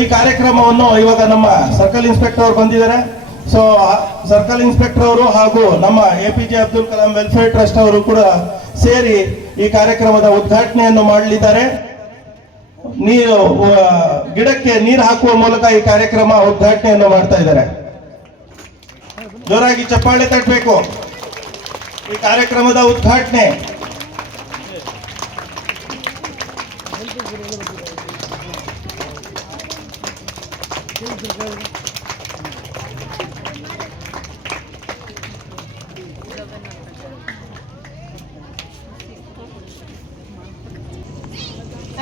ಈ ಕಾರ್ಯಕ್ರಮವನ್ನು ಇವಾಗ ನಮ್ಮ ಸರ್ಕಲ್ ಇನ್ಸ್ಪೆಕ್ಟರ್ ಅವರು ಬಂದಿದ್ದಾರೆ. ಸೊ ಸರ್ಕಲ್ ಇನ್ಸ್ಪೆಕ್ಟರ್ ಅವರು ಹಾಗೂ ನಮ್ಮ APJ Abdul Kalam welfare trust ಅವರು ಕೂಡ ಸೇರಿ ಈ ಕಾರ್ಯಕ್ರಮದ ಉದ್ಘಾಟನೆಯನ್ನು ಮಾಡಲಿದ್ದಾರೆ. ನೀರು ಗಿಡಕ್ಕೆ ನೀರು ಹಾಕುವ ಮೂಲಕ ಈ ಕಾರ್ಯಕ್ರಮ ಉದ್ಘಾಟನೆಯನ್ನು ಮಾಡ್ತಾ ಇದ್ದಾರೆ. ಜೋರಾಗಿ ಚಪ್ಪಾಳೆ ತಟ್ಟಬೇಕು. ಈ ಕಾರ್ಯಕ್ರಮದ ಉದ್ಘಾಟನೆ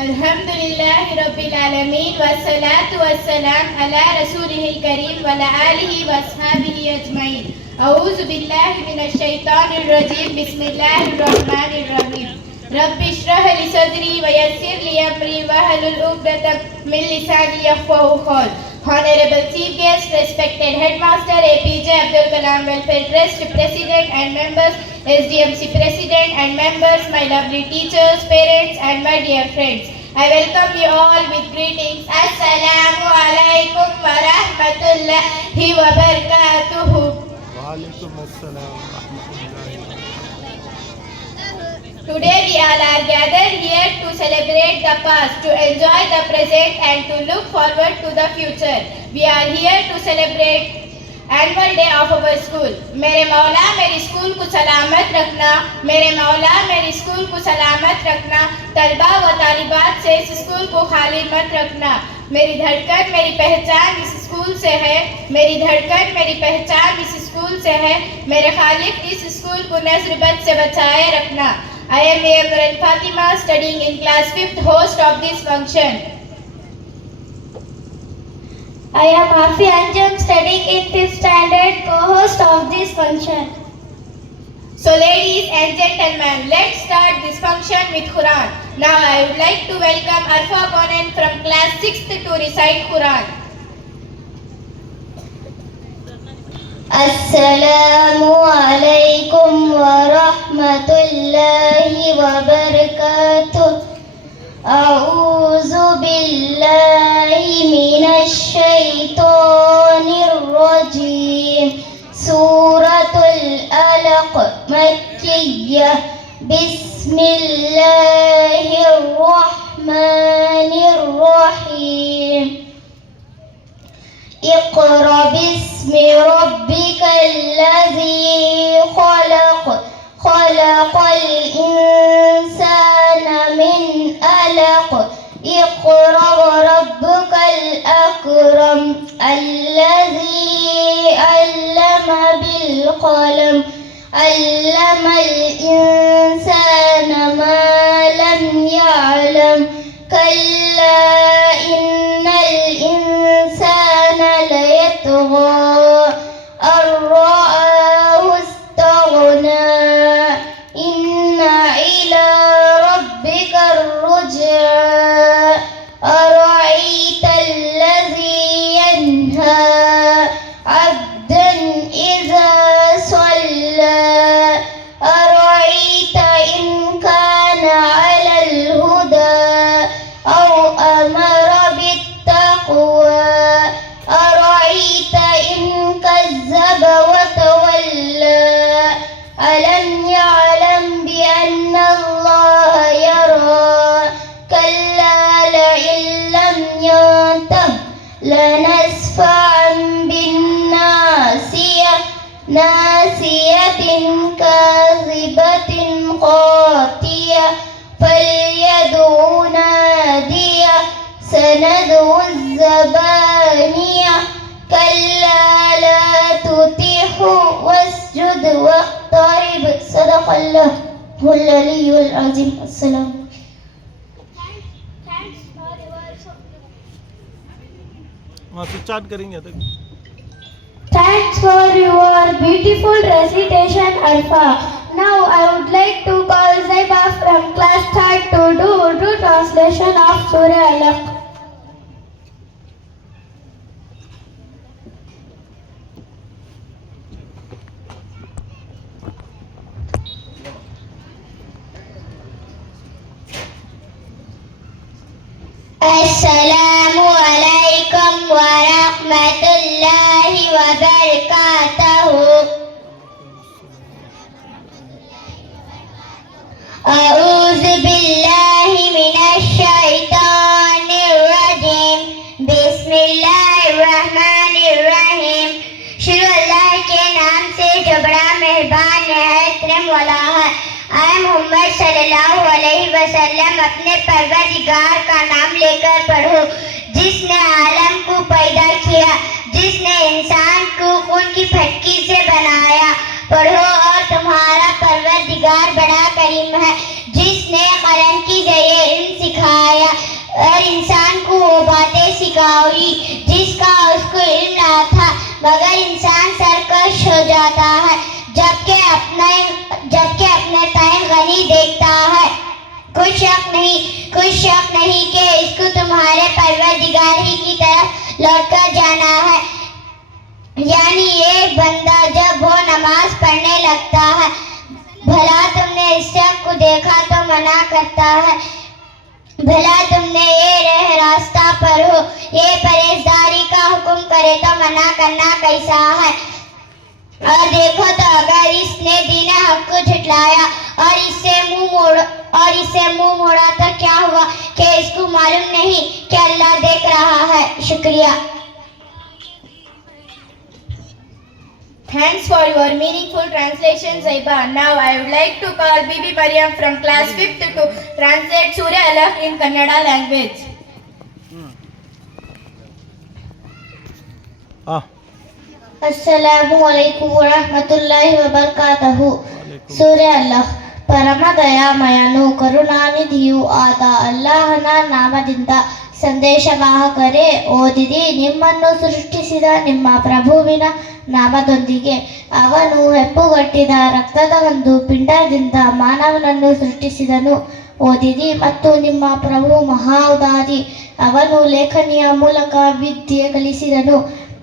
अल्हम्दुलिल्लाह रब्बिल आलमीन वस्सलातु वस्सलाम अला रसूलिहिल करीम व अला आलिहि व अस्हाबिहि अजमईन। अऊज़ु बिल्लाहि मिनश शैतानिर रजीम। बिस्मिल्लाहिर रहमानिर रहीम। रब्बि इश्रह ली सदरी व यस्सिर ली अमरी वहलुल उक़दतम मिन लिसानी यफ़क़हू क़ौली। Honorable Chief Guest, respected Headmaster, APJ Abdul Kalam Welfare Trust President and members, SDMC President and members, my lovely teachers, parents and my dear friends. I welcome you all with greetings. Assalamu alaikum wa rahmatullahi wa barakatuhu. Wa alaikum assalam wa rahmatullahi wa barakatuhu. Today we all are gathered here to celebrate the past, to enjoy the present and to look forward to the future. We are here to celebrate annual day of our school. मेरे मौला मेरी school को सलामत रखना, मेरे मौला मेरी school को सलामत रखना, तलबा व तालिबात से इस स्कूल को खाली मत रखना। मेरी धड़कन मेरी पहचान इस स्कूल से है, मेरी धड़कन मेरी पहचान इस स्कूल से है। मेरे खालिक इस स्कूल को नज़र बद से बचाए रखना। I am Imran Fatima, studying in class 5th, host of this function. I am Afi Anjum, studying in 5th standard, co-host of this function. So ladies and gentlemen, let's start this function with Quran. Now I would like to welcome Arfa Gonen from class 6th to recite Quran. Assalamu alaikum wa rahmatullahi wa barakatuh. A'udzu billahi minash shaitanir rajim. Suratul Alaq Makkiyah. Bismillahirrahmanir rahim. Iqra bismi rabbikal ladzi khalaq. Khalaqal insana min alaq. Iqra wa rabbukal akram. Alladzi allama bil qalam. Allamal insana ma lam ya'lam. Kalla innal insana layatgha an ra'ahu istaghna. Inna ila rabbika ar-ruj'a. Ara'ayta alladhi yanha 'abdan idha salla. Ara'ayta in kana 'ala al-huda aw amara bit-taqwa. Ara'ayta in kazzaba wa tawalla. Alam ya'lam bi anna Allah yara. Kalla la'in lam yantah lanasfa'an bin-nasiyah. Nasiyatin kazibatin qatiyah. Falyad'u nadiyah. Sanad'u az-zabaniyah. Kalla la tuti'hu wasjud waqtarib. Sadaqallahul aliyyul azim. Assalam. वहाँ से chart करेंगे तक। Thanks for your beautiful recitation, Alpha. Now I would like to call Zaiba from class 3rd to do Urdu translation of Surah Alaq. Assalamu alaikum जो बड़ा मेहरबान नहायत रहम वाला है। आए मोहम्मद सल्लल्लाहु अलैहि वसल्लम अपने परवरदिगार का नाम लेकर पढ़ो, जिसने आलम को पैदा किया, जिसने इंसान को खून की फटकी से बनाया। पढ़ो और तुम्हारा परवरदिगार बड़ा करीम है, जिसने कलम की जरिए इल्म सिखाया और इंसान को वो बातें सिखाई जिसका उसको इल्म ना था, मगर इंसान सरकश हो जाता है जबकि अपने तय गनी देखता है। कुछ शक नहीं कि इसको तुम्हारे परवरदिगार ही की तरफ लौटकर जाना है। यानी एक बंदा जब वो नमाज पढ़ने लगता है, भला तुमने इस शख्स को देखा तो मना करता है, भला तुमने ये रास्ता पर हो, ये परहेजगारी का हुक्म करे तो मना करना कैसा है। और देखो तो अगर इसने दीन हक को झुटलाया और इससे मुंह मोड़ा तो क्या हुआ कि इसको मालूम नहीं कि अल्लाह देख रहा है। शुक्रिया। Thanks for your meaningful translation, Zaiba. Now I would like to call Bibi Maryam from class 5th to translate Surah Al-Alaq in Kannada language. ಅಸ್ಸಲಾಮು ಅಲೈಕುಂ ವರಹಮತುಲ್ಲಾಹಿ ವಬರಕಾತಹು. ಸೂರೆ ಅಲ್ಲಾಹ್. ಪರಮ ದಯಾಮಯನು ಕರುಣಾನಿಧಿಯೂ ಆದ ಅಲ್ಲಾಹನ ನಾಮದಿಂದ ಸಂದೇಶವಾಹಕರೇ, ಓದಿರಿ. ನಿಮ್ಮನ್ನು ಸೃಷ್ಟಿಸಿದ ನಿಮ್ಮ ಪ್ರಭುವಿನ ನಾಮದೊಂದಿಗೆ ಅವನು ಹೆಪ್ಪುಗಟ್ಟಿದ ರಕ್ತದ ಒಂದು ಪಿಂಡದಿಂದ ಮಾನವನನ್ನು ಸೃಷ್ಟಿಸಿದನು. ಓದಿರಿ. ಮತ್ತು ನಿಮ್ಮ ಪ್ರಭು ಮಹಾದಾದಿ, ಅವನು ಲೇಖನಿಯ ಮೂಲಕ ವಿದ್ಯೆ ಕಲಿಸಿದನು.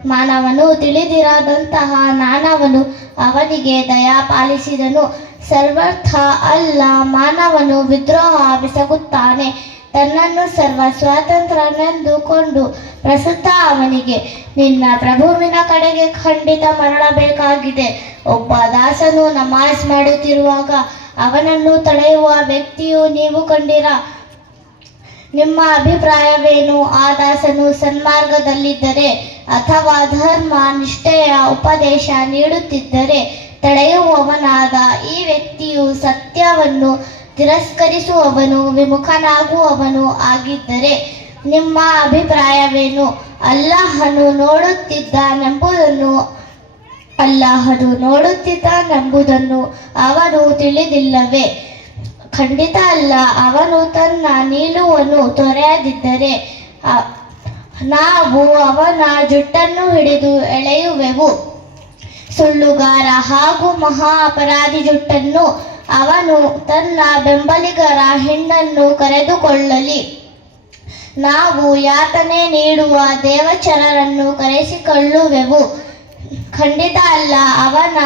ಮಾನವನು ತಿಳಿದಿರದಂತಹ ಜ್ಞಾನವನ್ನು ಅವನಿಗೆ ದಯಪಾಲಿಸಿದನು. ಸರ್ವರ್ಥ ಅಲ್ಲ, ಮಾನವನು ವಿದ್ರೋಹ ಬೆಸಗುತ್ತಾನೆ. ತನ್ನನ್ನು ಸರ್ವ ಸ್ವಾತಂತ್ರ್ಯನೆಂದುಕೊಂಡು ಪ್ರಸ್ತುತ ಅವನಿಗೆ ನಿನ್ನ ಪ್ರಭುವಿನ ಕಡೆಗೆ ಖಂಡಿತ ಮರಳಬೇಕಾಗಿದೆ. ಒಬ್ಬ ದಾಸನು ನಮಾಜ್ ಮಾಡುತ್ತಿರುವಾಗ ಅವನನ್ನು ತಡೆಯುವ ವ್ಯಕ್ತಿಯು ನೀವು ಕಂಡಿರ. ನಿಮ್ಮ ಅಭಿಪ್ರಾಯವೇನು? ಆ ದಾಸನು ಸನ್ಮಾರ್ಗದಲ್ಲಿದ್ದರೆ ಅಥವಾ ಧರ್ಮ ನಿಷ್ಠೆಯ ಉಪದೇಶ ನೀಡುತ್ತಿದ್ದರೆ ತಡೆಯುವವನಾದ ಈ ವ್ಯಕ್ತಿಯು ಸತ್ಯವನ್ನು ತಿರಸ್ಕರಿಸುವವನು, ವಿಮುಖನಾಗುವವನು ಆಗಿದ್ದರೆ ನಿಮ್ಮ ಅಭಿಪ್ರಾಯವೇನು? ಅಲ್ಲಾಹನು ನೋಡುತ್ತಿದ್ದಾನೆಂಬುದನ್ನು ಅವನು ತಿಳಿದಿಲ್ಲವೇ? ಖಂಡಿತ ಅಲ್ಲ. ಅವನು ತನ್ನ ನಿಲುವನ್ನು ತೊರೆಯದಿದ್ದರೆ ನಾವು ಅವನ ಜುಟ್ಟನ್ನು ಹಿಡಿದು ಎಳೆಯುವೆವು. ಸುಳ್ಳುಗಾರ ಹಾಗೂ ಮಹಾ ಅಪರಾಧಿ ಜುಟ್ಟನ್ನು ಅವನು ತನ್ನ ಬೆಂಬಲಿಗರ ಹೆಣ್ಣನ್ನು ಕರೆದುಕೊಳ್ಳಲಿ. ನಾವು ಯಾತನೆ ನೀಡುವ ದೇವಚರರನ್ನು ಕರೆಸಿಕೊಳ್ಳುವೆವು. ಖಂಡಿತ ಅಲ್ಲ. ಅವನ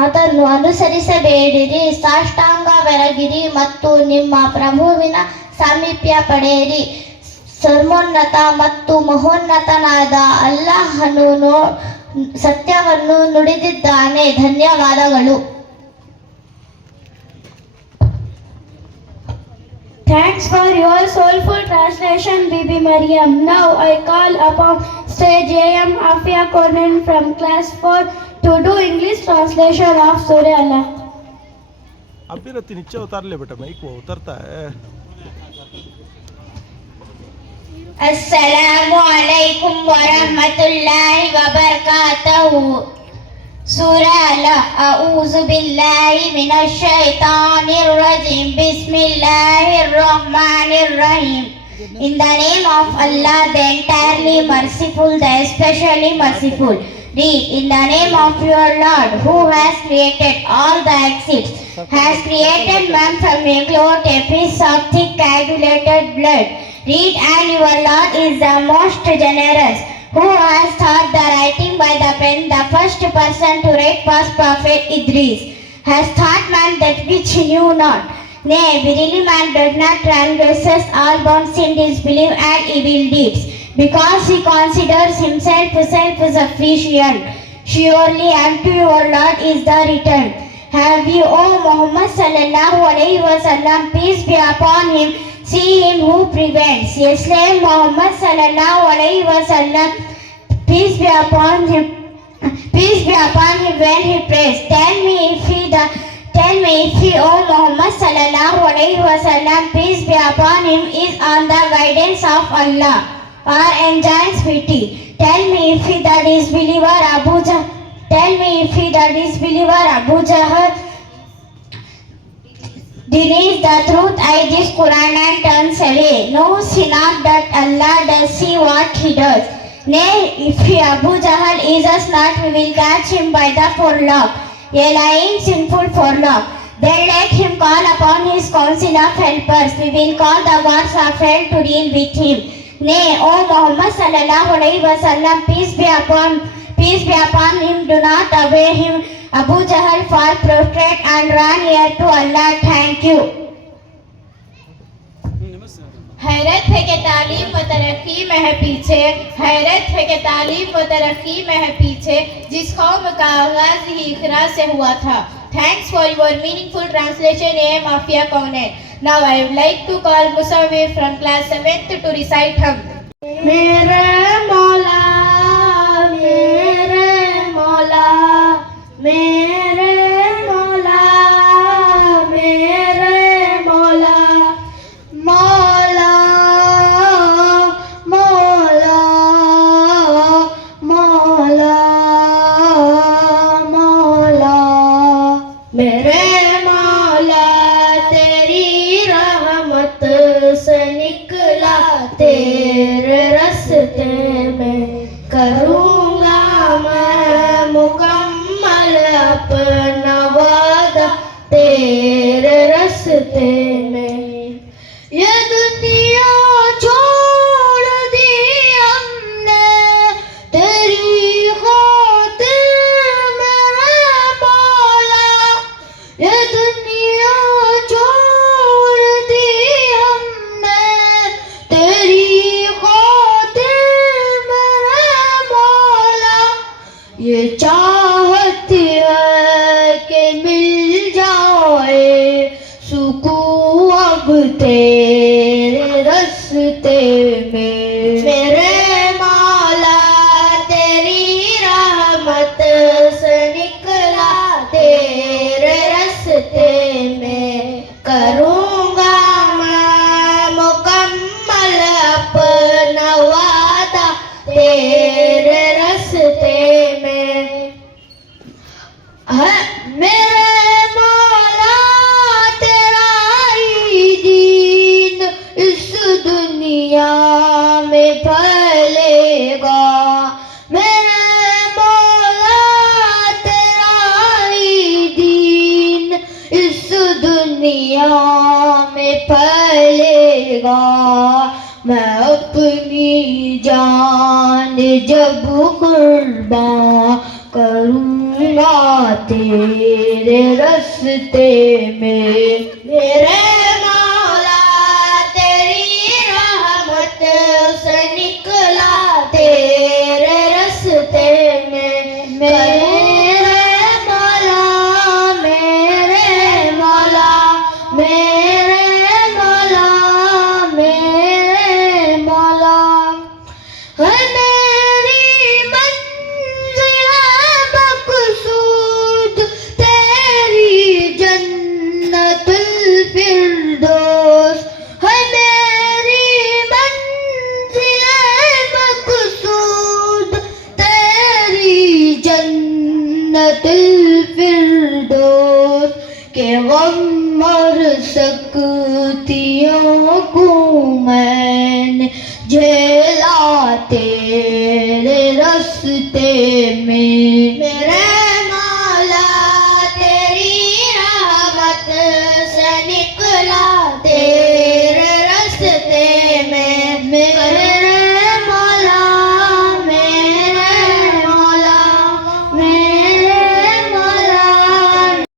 ಮಾತನ್ನು ಅನುಸರಿಸಬೇಡಿರಿ. ಸಾಷ್ಟಾಂಗವೆರಗಿರಿ ಮತ್ತು ನಿಮ್ಮ ಪ್ರಭುವಿನ ಸಾಮೀಪ್ಯ ಪಡೆಯಿರಿ. ಸರ್ವೋನ್ನತ ಮತ್ತು ಮಹೋನ್ನತನಾದ ಅಲ್ಲಾಹನು ಸತ್ಯವನ್ನು ನುಡಿದಿದ್ದಾನೆ. ಧನ್ಯವಾದಗಳು. Thanks for your soulful translation, Bibi Maryam. Now I call upon stage A.M. Afia Konen from class 4 to do English translation of Surah Allah. अभी रत्ती नीचे उतार ले बेटा, माइक वो उतरता है. अस्सलामु अलैकुम वरहमतुल्लाहि वबरकातहू. सूरह अल्लाह. अऊज़ु बिल्लाहि मिनश शैतानिर रजीम. बिस्मिल्लाहिर रहमानिर रहीम. In the name of Allah, the entirely merciful, the especially merciful. Read. In the name of your Lord, who has created all the exits, has created man from a clot, a piece of thick coagulated blood. Read. And your Lord is the most generous, who has taught the writing by the pen. The first person to write was Prophet Idris, has taught man that which he knew not. Nay, verily man does not transgress all bounds in disbelief and evil deeds, because he considers himself self-sufficient. Surely unto your Lord is the return. Have you, O Muhammad sallallahu alaihi wasallam, peace be upon him, See him who prevents. Ye slave Muhammad sallallahu alaihi wasallam, peace be upon him. Peace be upon him when he prays. Tell me if he, O Muhammad sallallahu alaihi wasallam, peace be upon him, is on the guidance of Allah or enjoys pity. Tell me if he, the disbeliever Abu Jahl, denies the truth, hides his Quran and turns away. Knows he not that Allah does see what he does? Nay, if he Abu Jahl is us not, we will catch him by the forelock, a lying sinful forelock. Then let him call upon his council of helpers. We will call the gods of hell to deal with him. Nay, O Muhammad sallallahu alaihi wasallam, peace be upon him, do not obey him. Abu Jahl fall prostrate and run near to Allah. Thank you. हैरत है कि तालीम व तरक्की में है पीछे, हैरत है कि तालीम व तरक्की में है पीछे, जिस कौम का आगाज ही इकरा से हुआ था. Thanks for your meaningful translation, A.M. Afia Kaunain. Now I would like to call Musawwir from class 7th to recite hum. मेरे मौला मेरे मौला मेरे मौला मेरे मौला मौला मौला मौला मौला मेरे मौला तेरी रहमत से निकला तेरे रस्ते में करूँगा मैं मुकम्मल अपना वादा तेरे रस्ते में. ये दुनिया छोड़ दी हमने तेरी खातिर मेरे मौला. ये दुनिया छोड़ दी हमने तेरी खातिर मेरे मौला. ये चाहती है कि मिल जाए सुकून अब तेरे रस्ते में. मेरे मौला तेरी रहमत से निकला तेरे रस्ते में करूँगा मैं मुकम्मल अपना वादा तेरे रस्ते में. मेरे मौला तेरा ही दीन इस दुनिया में फैलेगा. मेरे मौला तेरा ही दीन इस दुनिया में फैलेगा. मैं अपनी जान जब कुर्बान करूँगा तेरे रस्ते में. मेरे मौला तेरी रहमत से निकला तेरे रस्ते में. मेरे मौला मेरे मौला मेरे मौला मेरे मौला. मेरी मंजिल मकसूद तेरी जन्नतुल फिरदौस. मेरी मंजिल मकसूद तेरी जन्नतुल फिरदौस. के गम और सकतियों को मैंने झेला तेरे रस्ते में. मेरे मौला तेरी रहमत से निकला तेरे रस्ते में. मेरे मौला मेरे मौला मेरे मौला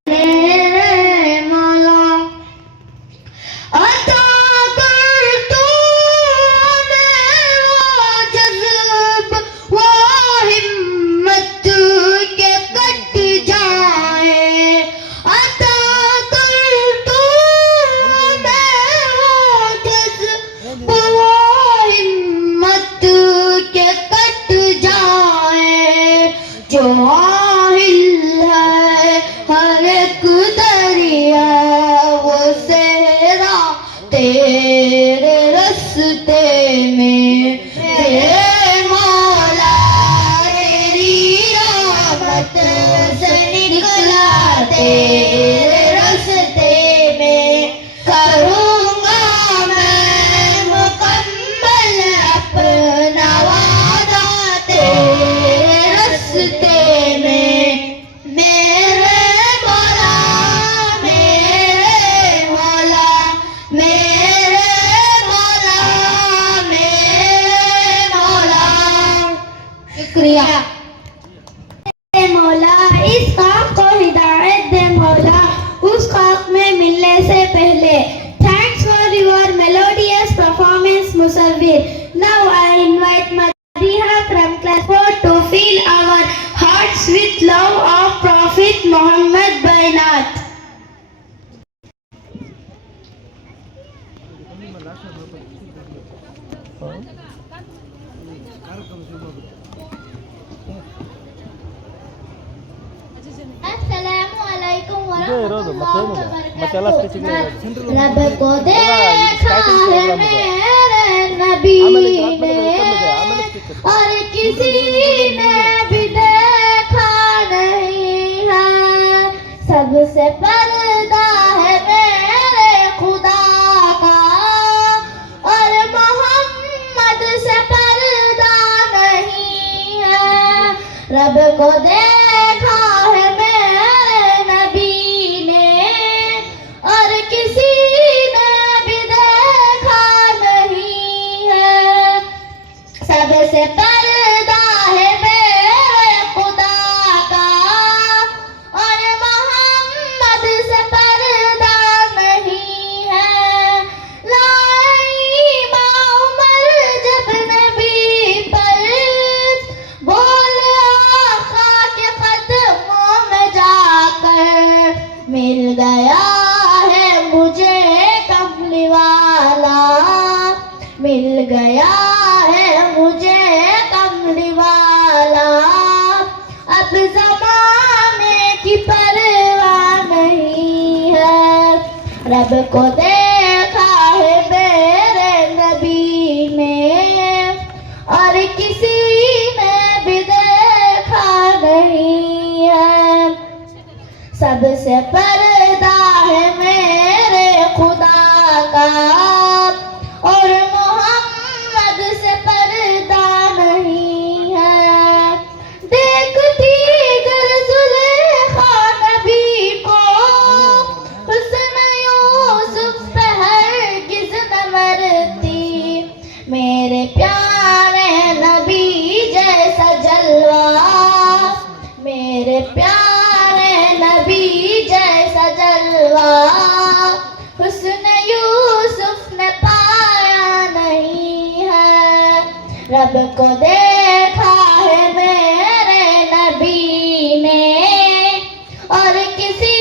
मेरे मौला. अता कर तू हमें वो जज्ब वो हिम्मत के कट जाए. अता कर तू हमें वो हिम्मत के कट जाए, जो आहिल है हर एक दरिया, वो सेहरा तेरे रस्ते में। तेरे मौला तेरी रहमत से निकला तेरे रस्ते में, करूँगा मैं मुकम्मल अपना वादा तेरे रस्ते में। मेरे मौला मेरे मौला मेरे मौला मेरे मौला। शुक्रिया मौला, इस खाक को हिदायत दे मौला, उस खाक में मिलने से पहले। Thanks for your melodious performance मुसव्विर। Now I invite Madiha from class 4 to fill our hearts with love of Prophet Muhammad Bainat. अस्सलामुअलैकुम वरहमतुल्लाहि वबरकातुहू। रब को देखा है मेरे नबी ने, और किसी ने भी देखा नहीं है। सबसे पर्दा है मेरे खुदा का, और मोहम्मद से पर्दा नहीं है। रब को देखा है मेरे नबी ने, और किसी ने भी देखा नहीं है। सबसे पर्दा है मेरे खुदा का, और मोहम्मद से पर्दा नहीं है। लाई उमर जब नबी पर बोले आका के कदमों में जाकर, मिल गया है मुझे कमली वाला, मिल गया है मुझे कमली वाला। अब ज़माने की परवाह नहीं है। रब को देखा है मेरे नबी ने, और किसी ने भी देखा नहीं है। सबसे पर्दा है मेरे खुदा का, और मोहम्मद से पर्दा नहीं है। देखती गर ज़ुलेखा नबी को, हुस्न यूसुफ पे हरगिज़ न मरती। मेरे प्यारे नबी जैसा जलवा, मेरे प्यारे नबी जैसा जलवा, हुस्न यूसुफ ने पाया नहीं है। रब को देखा है मेरे नबी ने, और किसी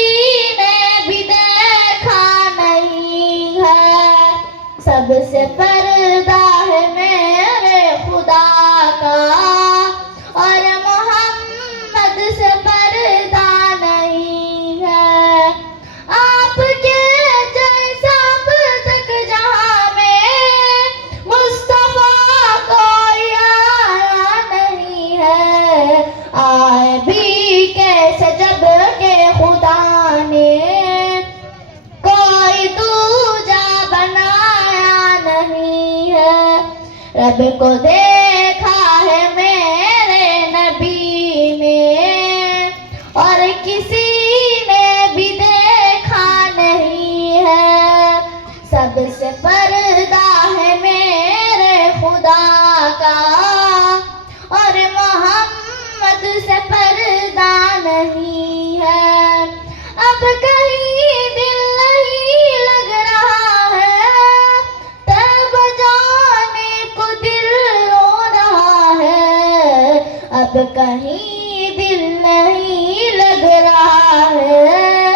ने भी देखा नहीं है। सबसे पर्दा है मेरे खुदा का, और मोहम्मद से पर्दा नहीं है। आपके जैसा अब तक जहां में मुस्तफा कोई आया नहीं है। आए भी कैसे जब के खुदा ने कोई दूजा बनाया नहीं है। रब को देखा है मेरे नबी ने, और किसी ने भी देखा नहीं है। सबसे पर्दा है मेरे खुदा का, और मोहम्मद से पर्दा नहीं है। अब कहीं दिल नहीं लग रहा है, तब जाने को दिल रो रहा है। अब कहीं दिल नहीं लग रहा है,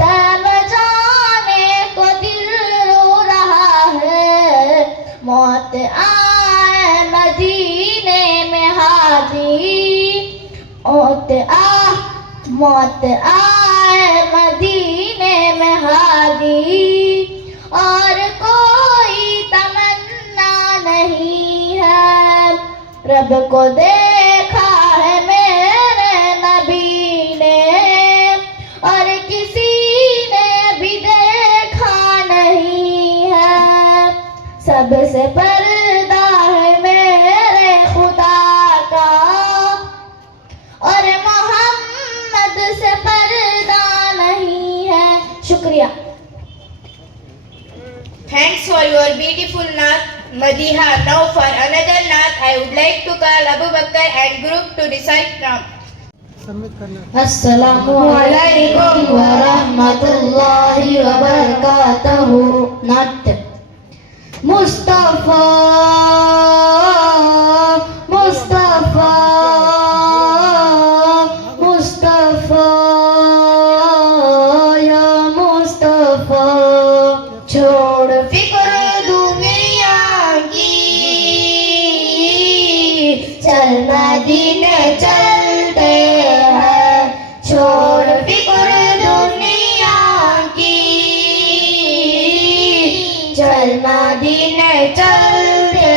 तब जाने को दिल रो रहा है। मौत आए मदीने में हादी, मौत आए मदीने में हादी, और कोई तमन्ना नहीं है। रब को देखा है मेरे नबी ने, और किसी ने भी देखा नहीं है। सबसे पर्दा है मेरे खुदा का, और मोहम्मद से पर्दा नहीं है। शुक्रिया। Thanks for your beautiful naat, Madiha. Now for another naat, I would like to call Abu Bakr and group to recite now. अस्सलामु अलैकुम व रहमतुल्लाहि व बरकातहू। नाट्य। मुस्तफा मुस्तफा मुस्तफा या मुस्तफा, छोड़ फिक्र दुनिया की, चल मदीने चलते हैं। छोड़ फिक्र दुनिया की, चल मदीने चलते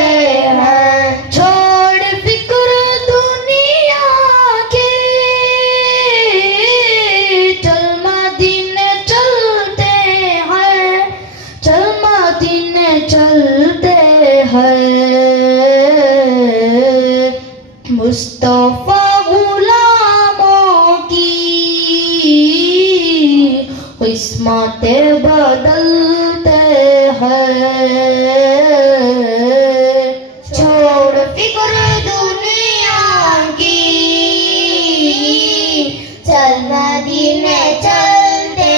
हैं। छोड़ फिक्र दुनिया की, चल मदीने चलते हैं। चल मदीने चलते हैं। मुस्तफा गुलामों की किस्मतें बदलते हैं। छोड़ फिक्र दुनिया की, चल मदीने चलते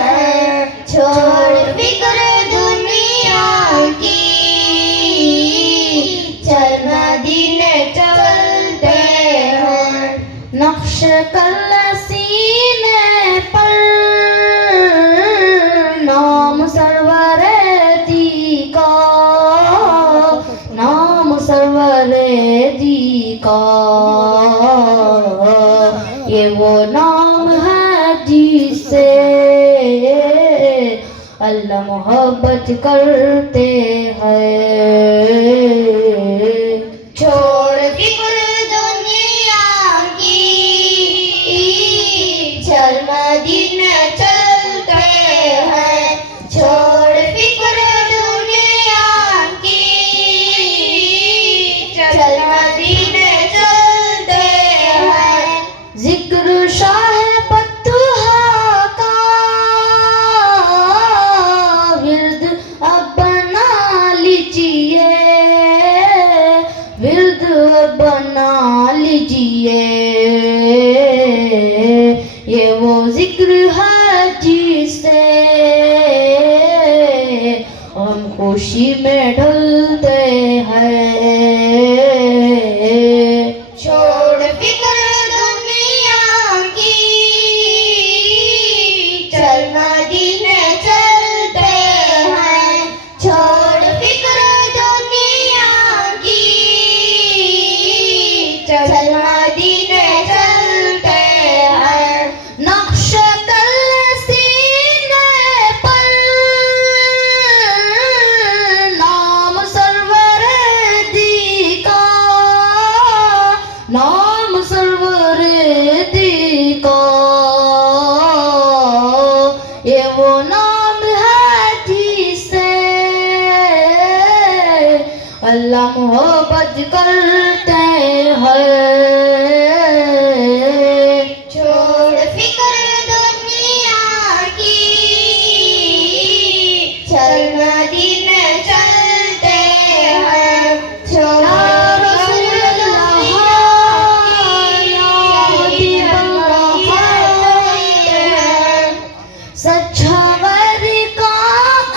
हैं। छोड़ फिक्र दुनिया की, चल मदीने चलते हैं। नक्श कल सीने पर नाम सरवरेती का, नाम सरवरेती का, ये वो नाम है जिससे अल्लाह मोहब्बत करते हैं। छोड़ फिक्र दुनिया की, चल मदीने चलते हैं। छोड़ फिक्र दुनिया की, चल मदीने चलते हैं। जिक्र शाह पतुहा का विर्द अब बना लीजिए, विर्द अब बना लीजिए। ये वो जिक्र है जिससे हम खुशी में ढलते हैं। छोड़ फिक्र दुनिया की, चल मदीने चलते हैं। छोड़ फिक्र दुनिया की, चल मदीने चलते हैं। नक्श कल सीने पर नाम सरवरेदी का, नाम सरवरेदी का, ये वो नाम है जिससे अल्लाह मोहब्बत करते हैं। छोड़ फिक्र दुनिया की, चल मदीने चलते हैं। छोड़ सच्चावर का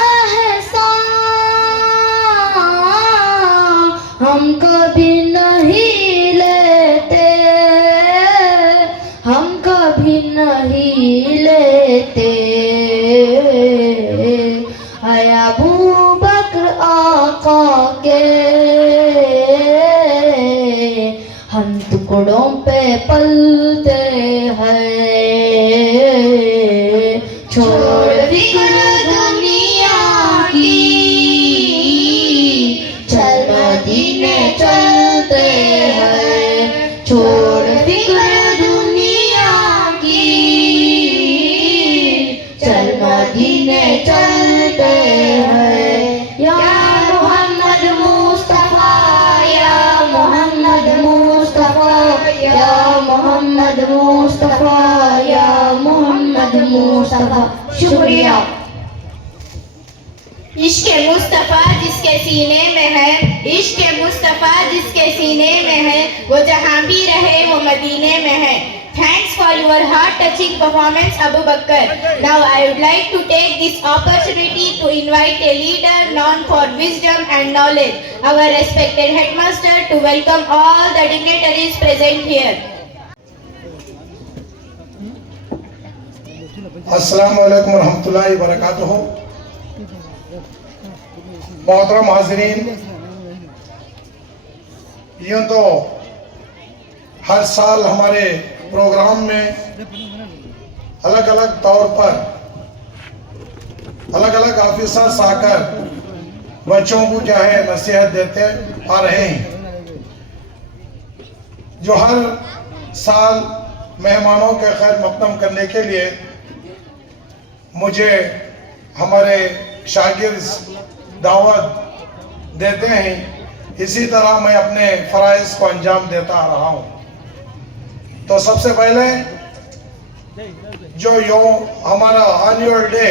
एहसान हम कभी नहीं लेते, हम कभी नहीं लेते। है अबू बकर आका के मोड़ों पे पलते हैं, छोड़ फिक्र दुनिया की, चल मदीने चलते हैं, छोड़ फिक्र दुनिया की, चल मदीने चलते हैं। या मोहम्मद मुस्तफा, या मोहम्मद मुस्तफा, या मोहम्मद मुस्तफा, या मोहम्मद मुस्तफा। शुक्रिया। इश्क मुस्तफ़ा जिसके सीने में है, इश्क मुस्तफ़ा जिसके सीने में है, वो जहाँ भी रहे वो मदीने में है। Thanks for your heart-touching performance, Abu Bakr. Now I would like to take this opportunity to invite a leader known for wisdom and knowledge, our respected headmaster, to welcome all the dignitaries present here. अस्सलाम वालेकुम रहमतुल्लाहि व बरकातुहू। मोहतरम हाज़रीन, यूँ तो हर साल हमारे programme में अलग अलग तौर पर अलग अलग ऑफिसर्स आकर बच्चों को क्या है नसीहत देते आ रहे हैं, जो हर साल मेहमानों के खैर मक़दम करने के लिए मुझे हमारे शागिर्द दावत देते हैं, इसी तरह मैं अपने फ़राइज़ को अंजाम देता आ रहा हूँ। तो सबसे पहले जो हमारा एनुअल डे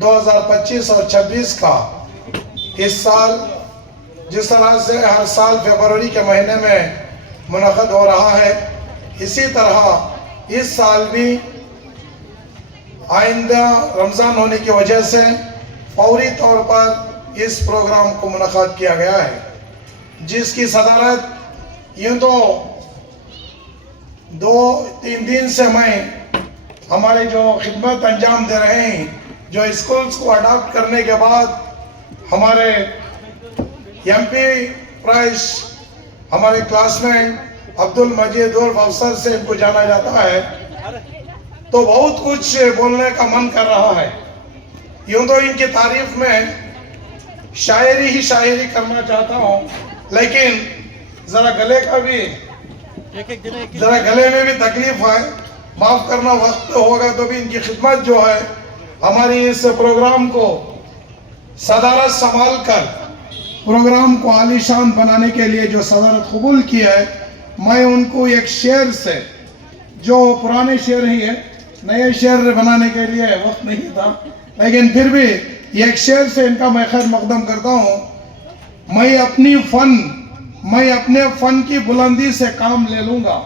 2025 और 26 का इस साल जिस तरह से हर साल फरवरी के महीने में मुनक़द हो रहा है, इसी तरह इस साल भी आइंदा रमज़ान होने की वजह से फौरी तौर पर इस प्रोग्राम को मुनक़द किया गया है, जिसकी सदारत यूँ तो 2-3 दिन से मैं हमारे जो खिदमत अंजाम दे रहे हैं, जो स्कूल्स को अडॉप्ट करने के बाद हमारे MP प्राइज हमारे क्लासमेट अब्दुल मजीद उर्फ अफसर से इनको जाना जाता है, तो बहुत कुछ बोलने का मन कर रहा है। यूँ तो इनकी तारीफ में शायरी ही शायरी करना चाहता हूँ, लेकिन ज़रा गले का भी ज़रा गले में भी तकलीफ है, माफ़ करना, वक्त होगा तो भी इनकी खिदमत जो है हमारी इस प्रोग्राम को सदारत संभाल कर प्रोग्राम को आलीशान बनाने के लिए जो सदारत कबूल किया है, मैं उनको एक शेर से, जो पुराने शेर ही है, नए शेर बनाने के लिए वक्त नहीं था, लेकिन फिर भी एक शेर से इनका मैं खैर मकदम करता हूँ। मैं अपने फ़न की बुलंदी से काम ले लूँगा।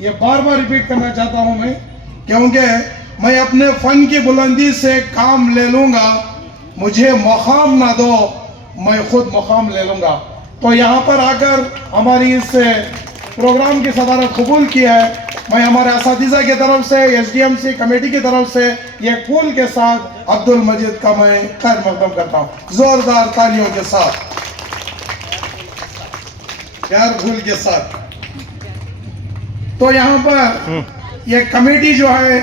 ये बार बार रिपीट करना चाहता हूँ मैं, क्योंकि मैं अपने फ़न की बुलंदी से काम ले लूँगा, मुझे मकाम ना दो, मैं खुद मकाम ले लूँगा। तो यहाँ पर आकर हमारी इस प्रोग्राम की सदारत कबूल किया है, मैं हमारे असातिज़ा की तरफ से, SDMC कमेटी की तरफ से ये फूल के साथ अब्दुल मजीद का मैं खैर मकदम करता हूँ, ज़ोरदार तालियों के साथ, प्यार फूल के साथ। तो यहाँ पर ये कमेटी जो है,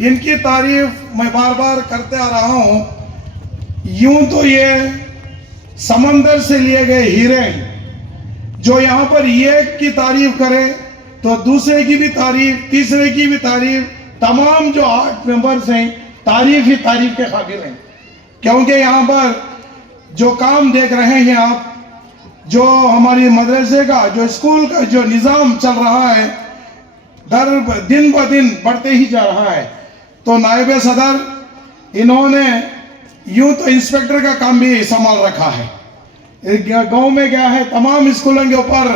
इनकी तारीफ मैं बार बार करते आ रहा हूँ। यूं तो ये समंदर से लिए गए हीरे हैं, जो यहाँ पर एक की तारीफ करे तो दूसरे की भी तारीफ, तीसरे की भी तारीफ, तमाम जो 8 मेंबर्स हैं तारीफ ही तारीफ के काबिल हैं। क्योंकि यहाँ पर जो काम देख रहे हैं आप, जो हमारी मदरसे का, जो स्कूल का जो निज़ाम चल रहा है, दिन ब दिन बढ़ते ही जा रहा है। तो नायब सदर इन्होंने यूं तो इंस्पेक्टर का काम भी संभाल रखा है, गांव में क्या है तमाम स्कूलों के ऊपर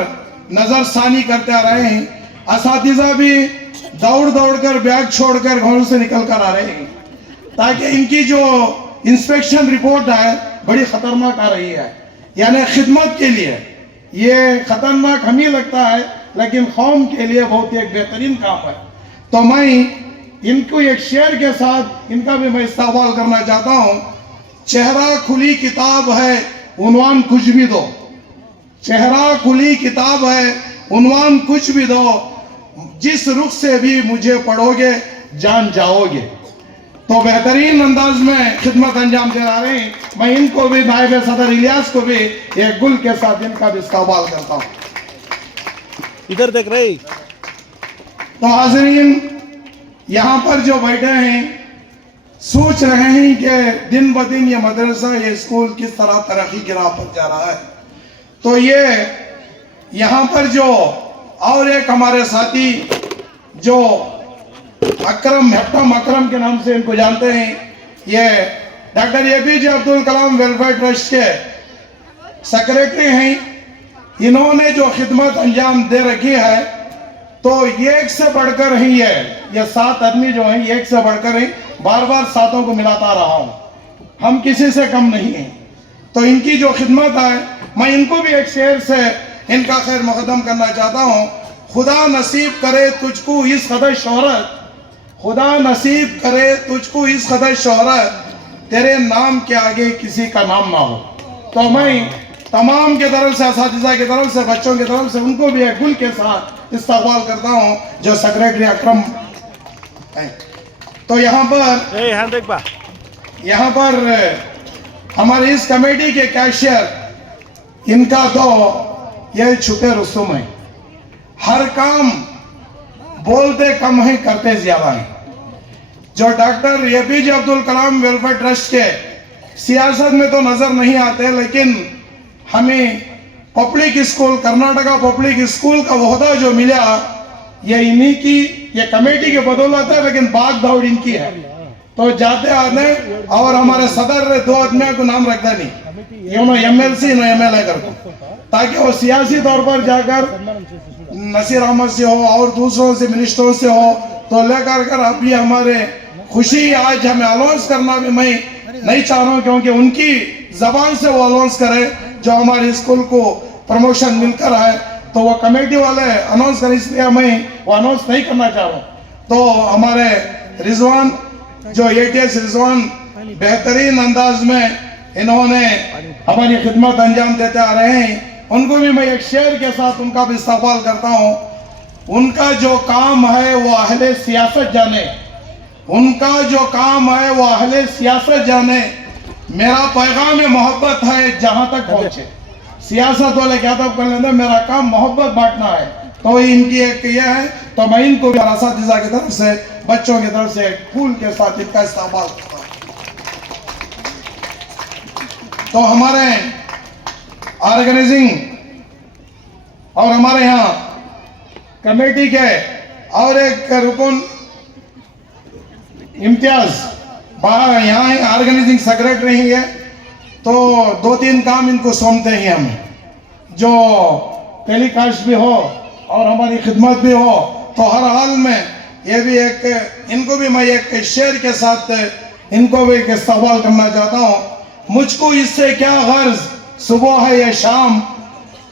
नज़र सानी करते आ रहे हैं। असातिज़ा भी दौड़ दौड़ कर बैग छोड़कर घरों से निकल कर आ रहे हैं, ताकि इनकी जो इंस्पेक्शन रिपोर्ट है बड़ी ख़तरनाक आ रही है। यानी खिदमत के लिए ये ख़तरनाक हमें लगता है, लेकिन कौम के लिए बहुत ही एक बेहतरीन काम है। तो मैं इनको एक शेर के साथ इनका भी मैं इस्तेमाल करना चाहता हूँ। चेहरा खुली किताब है, उन्वान कुछ भी दो, चेहरा खुली किताब है, उन्वान कुछ भी दो, जिस रुख से भी मुझे पढ़ोगे जान जाओगे। तो बेहतरीन अंदाज में खिदमत अंजाम दे रहे हैं। मैं इनको भी, नायब सदर इलियास को भी एक गुल के साथ इनका भी इस्तकबाल करता हूँ। इधर देख रहे। तो हाज़रीन, यहाँ पर जो बैठे हैं सोच रहे हैं कि दिन ब दिन ये मदरसा, ये स्कूल किस तरह तरक्की की राह पर जा रहा है। तो ये यहाँ पर जो और एक हमारे साथी जो अकरम, हैप्टम अकरम के नाम से इनको जानते हैं, ये doctor APJ Abdul Kalam welfare trust के सेक्रेटरी हैं। इन्होंने जो खिदमत अंजाम दे रखी है तो ये एक से बढ़कर ही है। ये 7 आदमी जो हैं एक से बढ़कर ही, बार बार सातों को मिलाता रहा हूँ, हम किसी से कम नहीं हैं। तो इनकी जो खिदमत है, मैं इनको भी एक शेर से इनका खैर मुकदम करना चाहता हूँ। खुदा नसीब करे तुझको इस कदर शोहरत, खुदा नसीब करे तुझको इस कदर शोहरत, तेरे नाम के आगे किसी का नाम ना हो। तो मैं तमाम के तरफ से, असातिज़ा की तरफ से, बच्चों की तरफ से उनको भी एक गुल के साथ इस्तकबाल करता हूँ जो सेक्रेटरी अकरम है। तो यहाँ पर हमारे इस कमेटी के कैशियर, इनका तो यह छुपे रसूम है, हर काम बोलते कम है करते ज्यादा है। जो doctor APJ Abdul Kalam welfare trust के सियासत में तो नजर नहीं आते, लेकिन हमें public school, Karnataka public school का वहदा जो मिला, ये इन्हीं की, ये कमेटी के बदौलत है, लेकिन भाग दौड़ इनकी है। तो जाते आते, और हमारे सदर ने 2 आदमियों को नाम रखता नहीं, नो MLC नो MLA करके, ताकि वो सियासी तौर पर जाकर नसीर अहमद से हो और दूसरों से, मिनिस्टरों से हो, तो लेकर कर अब ये हमारे खुशी आज हमें अनाउंस करना भी मैं नहीं चाह रहा हूँ, क्योंकि उनकी जबान से वो अनाउंस करे जो हमारे स्कूल को प्रमोशन मिलकर है, तो वो कमेटी वाले अनाउंस करें, इसलिए मैं वो अनाउंस नहीं करना चाह रहा हूँ। तो हमारे रिजवान जो ATS रिजवान बेहतरीन अंदाज में इन्होंने हमारी खिदमत अंजाम देते आ रहे हैं, उनको भी मैं एक शेर के साथ उनका भी इस्तकबाल करता हूँ। उनका जो काम है वो अहले सियासत जाने, उनका जो काम है वो अहले सियासत जाने, मेरा पैगाम मोहब्बत है जहां तक पहुंचे। सियासत वाले क्या तब कर लेते, मेरा काम मोहब्बत बांटना है, तो इनकी एक ये है। तो मैं इनको भी असातिज़ा की तरफ से, बच्चों की तरफ से फूल के साथ इनका इस्तेमाल करता हूं। तो हमारे ऑर्गेनाइजिंग और हमारे यहाँ कमेटी के और एक रुकन इम्तियाज बाहर यहाँ ऑर्गेनाइजिंग सेक्रेटरी ही है, तो 2-3 काम इनको सौंपते हैं हम, जो टेलीकास्ट भी हो और हमारी खिदमत भी हो। तो हर हाल में ये भी एक, इनको भी मैं एक शेर के साथ इनको भी इस्तकबाल करना चाहता हूँ। मुझको इससे क्या गर्ज, सुबह है या शाम,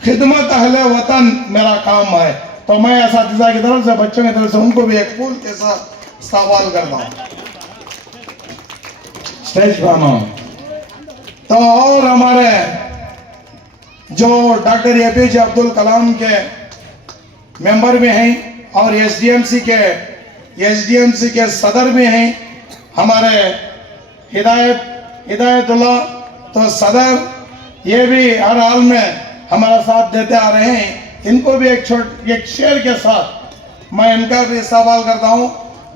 खिदमत अहले वतन मेरा काम है। तो मैं असातिज़ा की तरफ से, बच्चों की तरफ से उनको भी एक फूल के साथ इस्तकबाल करता हूँ। स्टेज बनो। तो और हमारे जो डॉक्टर APJ अब्दुल कलाम के मेंबर भी हैं और SDMC के सदर भी हैं, हमारे हिदायतुल्लाह, तो सदर ये भी हर हाल में हमारा साथ देते आ रहे हैं। इनको भी एक शेर के साथ मैं इनका भी इस्तेमाल करता हूँ।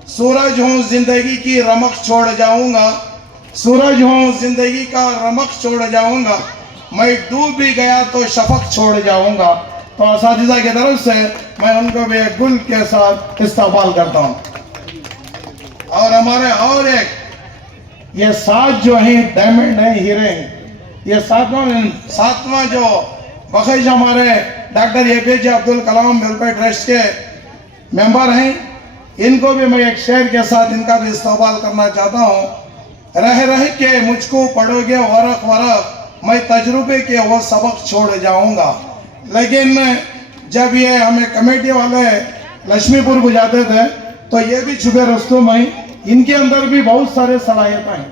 सूरज हूँ जिंदगी की रमक छोड़ जाऊंगा, सूरज हूँ जिंदगी का रमक छोड़ जाऊंगा, मैं डूब भी गया तो शफक छोड़ जाऊंगा। तो असातिज़ा की तरफ से मैं उनको भी एक गुल के साथ इस्तेमाल करता हूँ। और हमारे और एक ये 7 जो हैं डायमंड हैं, हीरे हैं, ये 7वां जो बख्श हमारे doctor APJ Abdul Kalam welfare trust के मेंबर हैं, इनको भी मैं एक शेर के साथ इनका भी इस्तेमाल करना चाहता हूँ। रह रह के मुझको पढ़ोगे वरक वरक, मैं तजुर्बे के वो सबक छोड़ जाऊंगा। लेकिन जब ये हमें कमेटी वाले लक्ष्मीपुर को जाते थे, तो ये भी छुपे रस्तों में इनके अंदर भी बहुत सारे सलाहियत हैं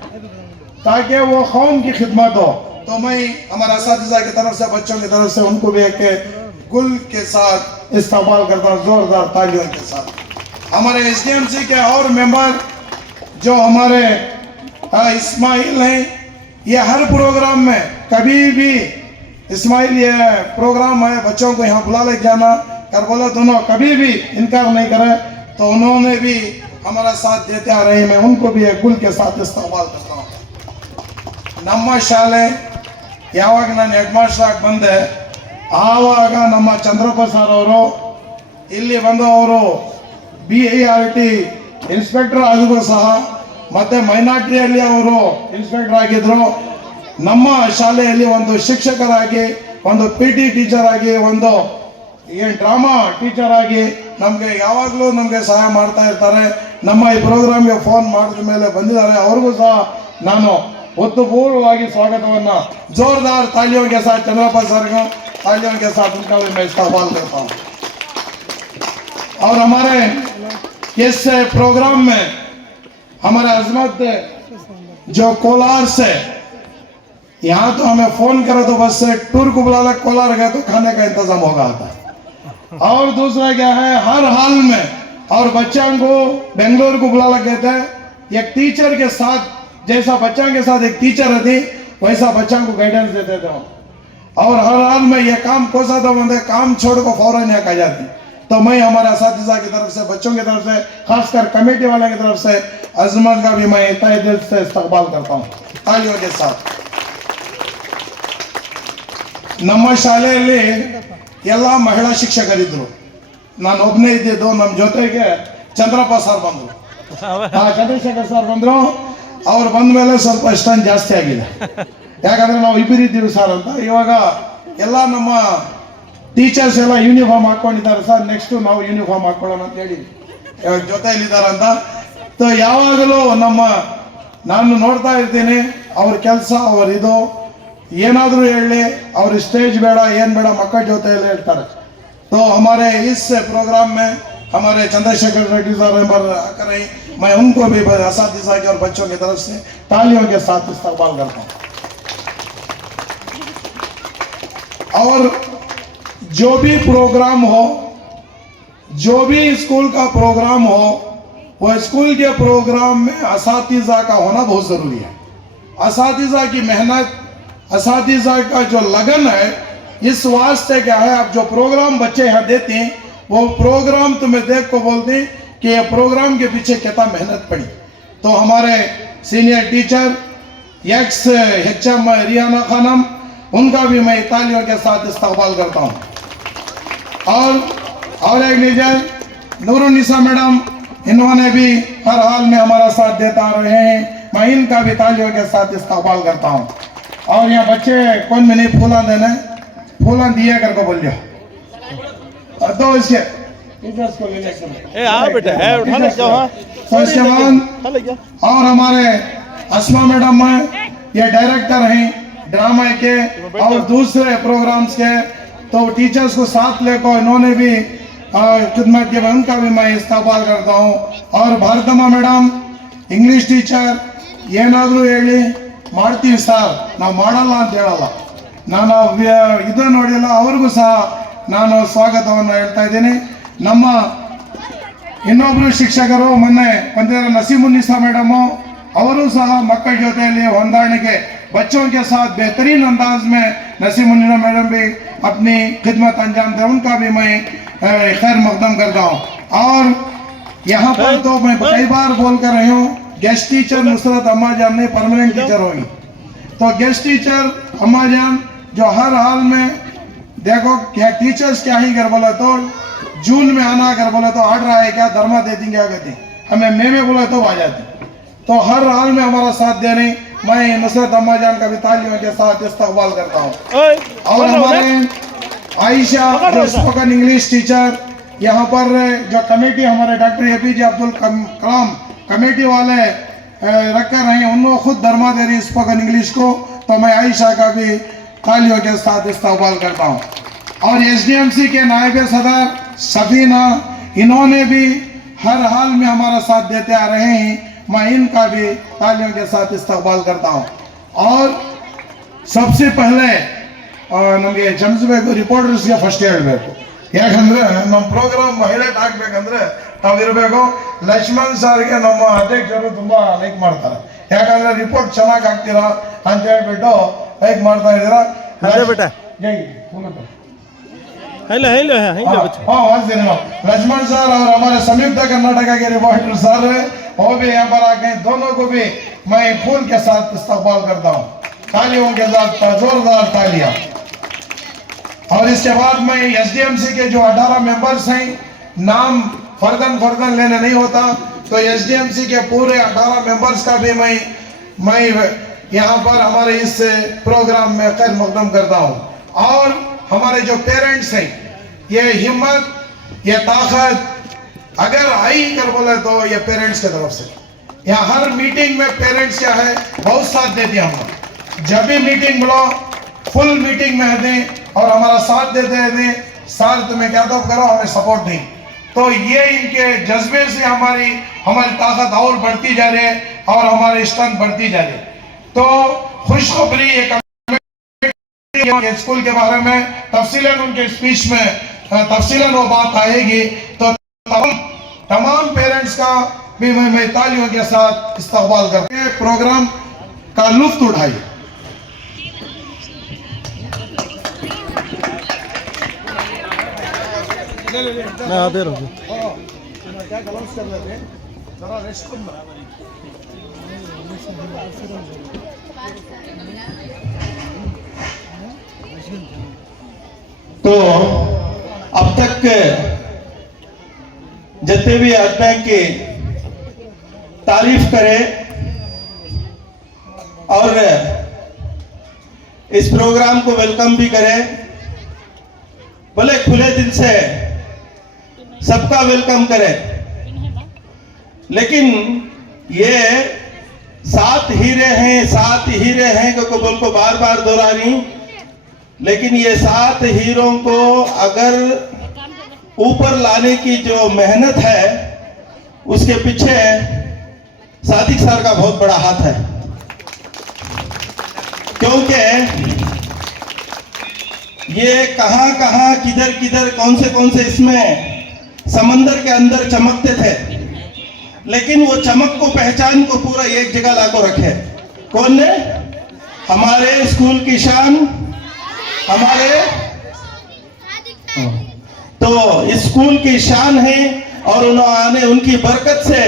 ताकि वो कौम की खिदमत हो। तो मैं हमारा असातिज़ा की तरफ से, बच्चों की तरफ से उनको भी एक गुल के साथ इस्तेमाल करता हूँ, जोरदार तालियों के साथ। हमारे एसडीएमसी के और मेंबर जो हमारे इस्माइल हैं, ये हर प्रोग्राम में कभी भी इस्माइल ये प्रोग्राम है बच्चों को यहाँ बुला ले जाना कर बोला दोनों कभी भी इनकार नहीं करे, तो उन्होंने भी हमारा साथ देते आ रहे हैं। मैं उनको भी एक गुल के साथ इस्तेमाल करता हूँ। ನಮ್ಮ ಶಾಲೆ ಯಾವಾಗ ನಾನು ಹೆಡ್ ಮಾಸ್ಟರ್ ಆಗಿ ಬಂದೆ ಆವಾಗ ನಮ್ಮ ಚಂದ್ರಪ್ಪ ಸರ್ ಅವರು ಇಲ್ಲಿ ಬಂದು ಅವರು BIRT ಇನ್ಸ್ಪೆಕ್ಟರ್ ಆಗಿದ್ರು ಸಹ, ಮತ್ತೆ ಮೈನಾರಿಟಿಯಲ್ಲಿ ಅವರು ಇನ್ಸ್ಪೆಕ್ಟರ್ ಆಗಿದ್ರು. ನಮ್ಮ ಶಾಲೆಯಲ್ಲಿ ಒಂದು ಶಿಕ್ಷಕರಾಗಿ, ಒಂದು PT ಟೀಚರ್ ಆಗಿ, ಒಂದು ಡ್ರಾಮಾ ಟೀಚರ್ ಆಗಿ ನಮಗೆ ಯಾವಾಗಲೂ ನಮಗೆ ಸಹಾಯ ಮಾಡ್ತಾ ಇರ್ತಾರೆ. ನಮ್ಮ ಈ ಪ್ರೋಗ್ರಾಮ್ಗೆ ಫೋನ್ ಮಾಡಿದ ಮೇಲೆ ಬಂದಿದ್ದಾರೆ. ಅವ್ರಿಗೂ ಸಹ ನಾನು उत्तपूर्वವಾಗಿ स्वागतवन्ना जोरदार तालियों के साथ चंद्रप्पा सर को तालियों के साथ उनका भी मैं इस्तेमाल करता हूँ। और हमारे इस प्रोग्राम में हमारे अजमत जो कोलार से यहाँ तो हमें फोन करे तो बस से टूर को बुला ले, कोलार गए तो खाने का इंतजाम होगा आता है। और दूसरा क्या है, हर हाल में और बच्चों को बेंगलोर को बुला लगे थे एक टीचर के साथ, जैसा बच्चा के साथ एक टीचर रहती वैसा बच्चा को गाइडेंस देते थे। और हर हाल में ये काम कोसा था बंदे काम छोड़ को फौरन यहाँ आ जाती। तो मैं हमारा असातिज़ा की तरफ से, बच्चों की तरफ से, खासकर कमेटी वाले की तरफ से अजमत का भी मैं तहे दिल से इस्तकबाल करता हूँ तालियों के साथ। ನಮ್ಮ ಶಾಲೆಯಲ್ಲಿ ಎಲ್ಲ ಮಹಿಳಾ ಶಿಕ್ಷಕರಿದ್ರು, ನಾನು ಒಬ್ಬನೇ ಇದ್ದಿದ್ದು. ನಮ್ಮ ಜೊತೆಗೆ ಚಂದ್ರಪ್ಪ ಸರ್ ಬಂದರು, ಚಂದ್ರಶೇಖರ್ ಸರ್ ಬಂದರು. ಅವ್ರು ಬಂದ ಮೇಲೆ ಸ್ವಲ್ಪ ಇಷ್ಟೊಂದು ಜಾಸ್ತಿ ಆಗಿದೆ, ಯಾಕಂದ್ರೆ ನಾವು ಇಬ್ಬರು ಇದ್ದೀವಿ ಸರ್ ಅಂತ. ಇವಾಗ ಎಲ್ಲ ನಮ್ಮ ಟೀಚರ್ಸ್ ಎಲ್ಲ ಯೂನಿಫಾರ್ಮ್ ಹಾಕೊಂಡಿದ್ದಾರೆ ಸರ್, ನೆಕ್ಸ್ಟ್ ನಾವು ಯೂನಿಫಾರ್ಮ್ ಹಾಕೊಳ್ಳೋಣ ಅಂತ ಹೇಳಿ ಇವಾಗ ಜೊತೆಯಲ್ಲಿದ್ದಾರಂತ. ಸೊ ಯಾವಾಗಲೂ ನಾನು ನೋಡ್ತಾ ಇರ್ತೀನಿ ಅವ್ರ ಕೆಲಸ, ಅವ್ರ ಇದು ಏನಾದರೂ ಹೇಳಿ ಅವ್ರ ಸ್ಟೇಜ್ ಬೇಡ ಏನು ಬೇಡ ಮಕ್ಕಳ ಜೊತೆಯಲ್ಲಿ ಹೇಳ್ತಾರೆ. तो हमारे इस प्रोग्राम में हमारे चंद्रशेखर रेड्डी साहब आकर रही, मैं उनको भी असातिज़ा के और बच्चों की तरफ से तालियों के साथ इस्तकबाल करता हूँ। और जो भी प्रोग्राम हो, जो भी स्कूल का प्रोग्राम हो, वो स्कूल के प्रोग्राम में असातिज़ा का होना बहुत ज़रूरी है। असातिज़ा की मेहनत, असातिज़ा का जो लगन है, इस वास्ते क्या है, अब जो प्रोग्राम बच्चे यहाँ देते हैं वो प्रोग्राम तुम्हें देख को बोलते हैं कि ये प्रोग्राम के पीछे कितना मेहनत पड़ी। तो हमारे senior teacher ex HM Riyana Khanam, उनका भी मैं तालियों के साथ इस्तकबाल करता हूँ। और एक टीचर नूरुन्निसा मैडम, इन्होंने भी हर हाल में हमारा साथ देता रहे हैं, मैं इनका भी तालियों के साथ इस्तकबाल करता हूँ। और यहाँ बच्चे कौन में नहीं फूला देने, फूला दिया करके बोलिए तो इसके टीचर्स को लेने के लिए। ए आ बेटा है उठा ले जाओ। हाँ तो इसके बाद और हमारे अस्मा मैडम हैं, ये डायरेक्टर हैं ड्रामा के और दूसरे प्रोग्राम्स के, तो टीचर्स को साथ लेकर इन्होंने भी खिदमत की, उनका भी मैं इस्तेमाल करता हूँ। और भारतम्मा मैडम इंग्लिश टीचर, ಏನಾದರೂ ಹೇಳಿ ಮಾಡ್ತೀವಿ ಸರ್, ನಾವು ಮಾಡಲ್ಲ ಅಂತ ಹೇಳಲ್ಲ. ನಾನು ಇದು ನೋಡಿಲ್ಲ, ಅವ್ರಿಗೂ ಸಹ ನಾನು ಸ್ವಾಗತವನ್ನು ಹೇಳ್ತಾ ಇದ್ದೀನಿ. ನಮ್ಮ ಇನ್ನೊಬ್ಬರು ಶಿಕ್ಷಕರು ಮೊನ್ನೆ ಬಂದಿರೋ ನಸೀಮುನ್ನಿಸಾ ಮೇಡಮು, ಅವರು ಸಹ ಮಕ್ಕಳ ಜೊತೆಯಲ್ಲಿ ಹೊಂದಾಣಿಕೆ, बच्चों के साथ बेहतरीन अंदाज में नसीमुन्निसा मैडम भी अपनी खिदमत अंजाम दे, उनका भी मैं खैर मकदम करता हूँ। और यहाँ पर तो मैं कई बार बोल कर रही हूँ, गेस्ट टीचर नुसरत अम्मा जान ने परमानेंट टीचर होगी, तो गेस्ट टीचर अम्मा जान जो हर हाल में देखो क्या टीचर्स क्या ही कर बोला तो जून में आना कर बोला तो आर्डर आए क्या धर्मा दे देंगे, क्या कहते हमें मे में बोला तो आ जाते। तो हर हाल में हमारा साथ दे रही, मैं नुसरत अम्मा जान का भी तालियों के साथ इस्तकबाल करता हूँ। और हमारे आयशा जो स्पोकन इंग्लिश टीचर, यहाँ पर जो कमेटी हमारे doctor APJ Abdul Kalam committee वाले रख कर रहे हैं, उनको खुद धर्मा दे रही स्पोकन इंग्लिश को, तो मैं आयशा का भी तालियों के साथ इस्तकबाल करता हूँ। और SDMC के नायब सदर सफीना, इन्होंने भी हर हाल में हमारा साथ देते आ रहे हैं, मैं इनका भी तालियों के साथ इस्तकबाल करता हूँ। और सबसे पहले ನಮಗೆ ಜಮ್ಸ್ಬೇಕು ರಿಪೋರ್ಟರ್ಸ್ಗೆ ಫಸ್ಟ್ ಹೇಳಬೇಕು, ಯಾಕಂದ್ರೆ ನಮ್ಮ ಪ್ರೋಗ್ರಾಮ್ ಹೈಲೈಟ್ ಆಗಬೇಕಂದ್ರೆ ತಾವಿರಬೇಕು. ಲಕ್ಷ್ಮಣ್ ಸರ್ಗೆ ನಮ್ಮ ಅಧ್ಯಕ್ಷರು ತುಂಬಾ ಲೈಕ್ ಮಾಡ್ತಾರೆ, ಯಾಕಂದ್ರೆ ರಿಪೋರ್ಟ್ ಚೆನ್ನಾಗಿ ಹಾಕ್ತೀರಾ ಅಂತ ಹೇಳ್ಬಿಟ್ಟು ಲೈಕ್ ಮಾಡ್ತಾ ಇದ್ದೀರಾ. अरे बेटा ಜೈ हेलो हेलो हेलो बच्चे लक्ष्मण सर और हमारे संयुक्त कर्नाटक के रिपोर्टर सर वो भी यहाँ पर आ गए, दोनों को भी मैं फूल के साथ इस्तकबाल करता हूँ, तालियों के साथ जोरदार तालियां। और इसके बाद मैं एसडीएमसी के जो 18 मेंबर्स हैं, नाम फर्दन लेने नहीं होता, तो एसडीएमसी के पूरे 18 मेंबर्स का भी मैं यहाँ पर हमारे इस प्रोग्राम में खैर मकदम करता हूँ। और हमारे जो पेरेंट्स हैं, ये हिम्मत, ये ताकत अगर आई कर बोले तो ये पेरेंट्स की तरफ से। यहाँ हर मीटिंग में पेरेंट्स क्या है, बहुत साथ देते हैं हम लोग। जब भी मीटिंग बुलाओ फुल मीटिंग में रहते और हमारा साथ देते रहते, सर तुम्हें क्या तो करो, हमें सपोर्ट नहीं। तो ये इनके जज्बे से हमारी ताकत और बढ़ती जा रही है और हमारी स्ट्रेंथ बढ़ती जा रही है। तो खुशखबरी एक स्कूल के बारे में तफसीलन उनके स्पीच में तफसीलन वो बात आएगी, तो तमाम पेरेंट्स का भी मैं तालियों के साथ इस्तकबाल करके प्रोग्राम का लुत्फ उठाइए। मैं आते रहूँ तो अब तक जितने भी आदमी की तारीफ करे और इस प्रोग्राम को वेलकम भी करे, भले खुले दिल से सबका वेलकम करे, लेकिन ये 7 हीरे हैं को बोल को बार बार दोहरा रही, लेकिन ये 7 हीरों को अगर ऊपर लाने की जो मेहनत है उसके पीछे सादिक सर का बहुत बड़ा हाथ है, क्योंकि ये कहां किधर कौन से इसमें समंदर के अंदर चमकते थे, लेकिन वो चमक को पहचान को पूरा एक जगह लाकर रखे। कौन ने? हमारे स्कूल की शान, हमारे तो स्कूल की शान है, और उन्होंने उनकी बरकत से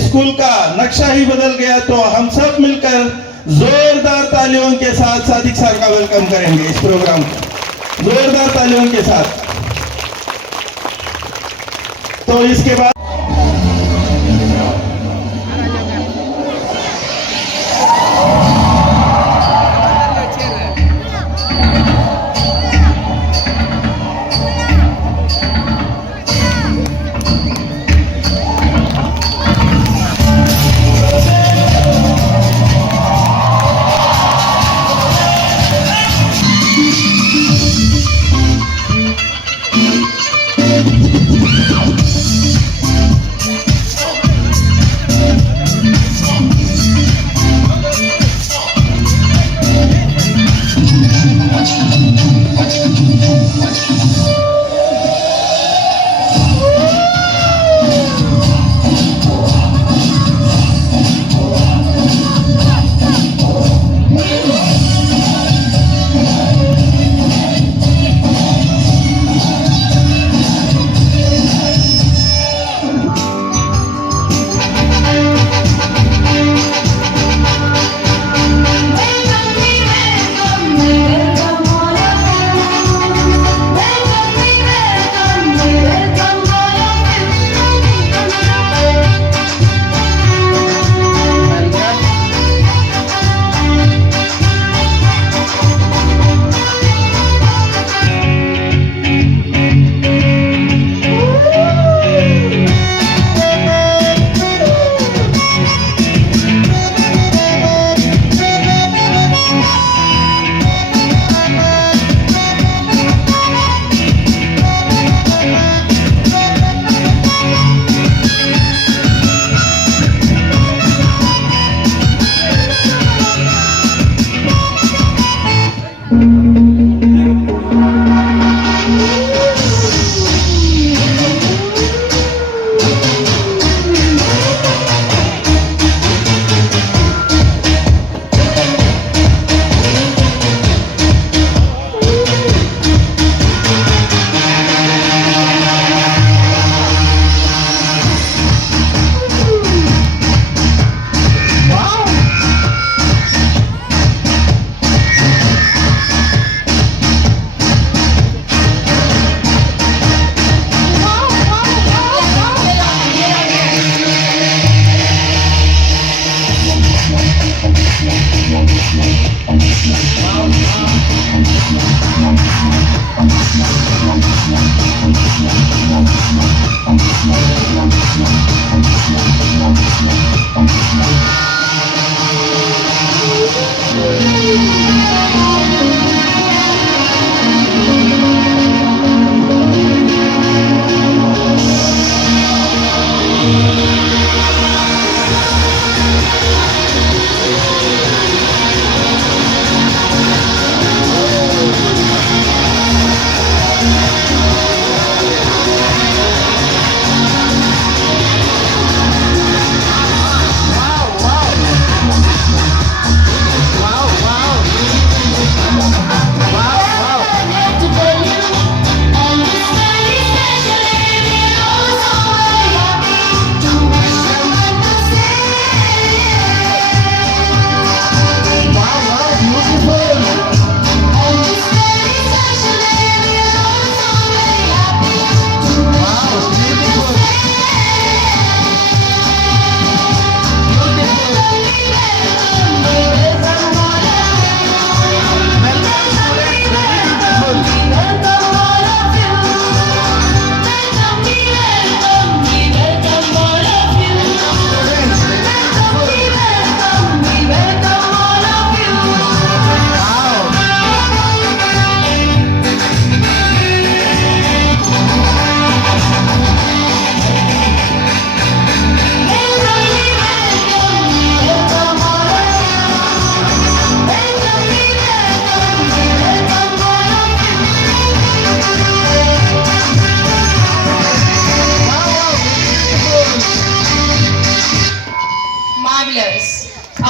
स्कूल का नक्शा ही बदल गया। तो हम सब मिलकर जोरदार तालियों के साथ सादिक सर का वेलकम करेंगे इस प्रोग्राम को, जोरदार तालियों के साथ। तो इसके बाद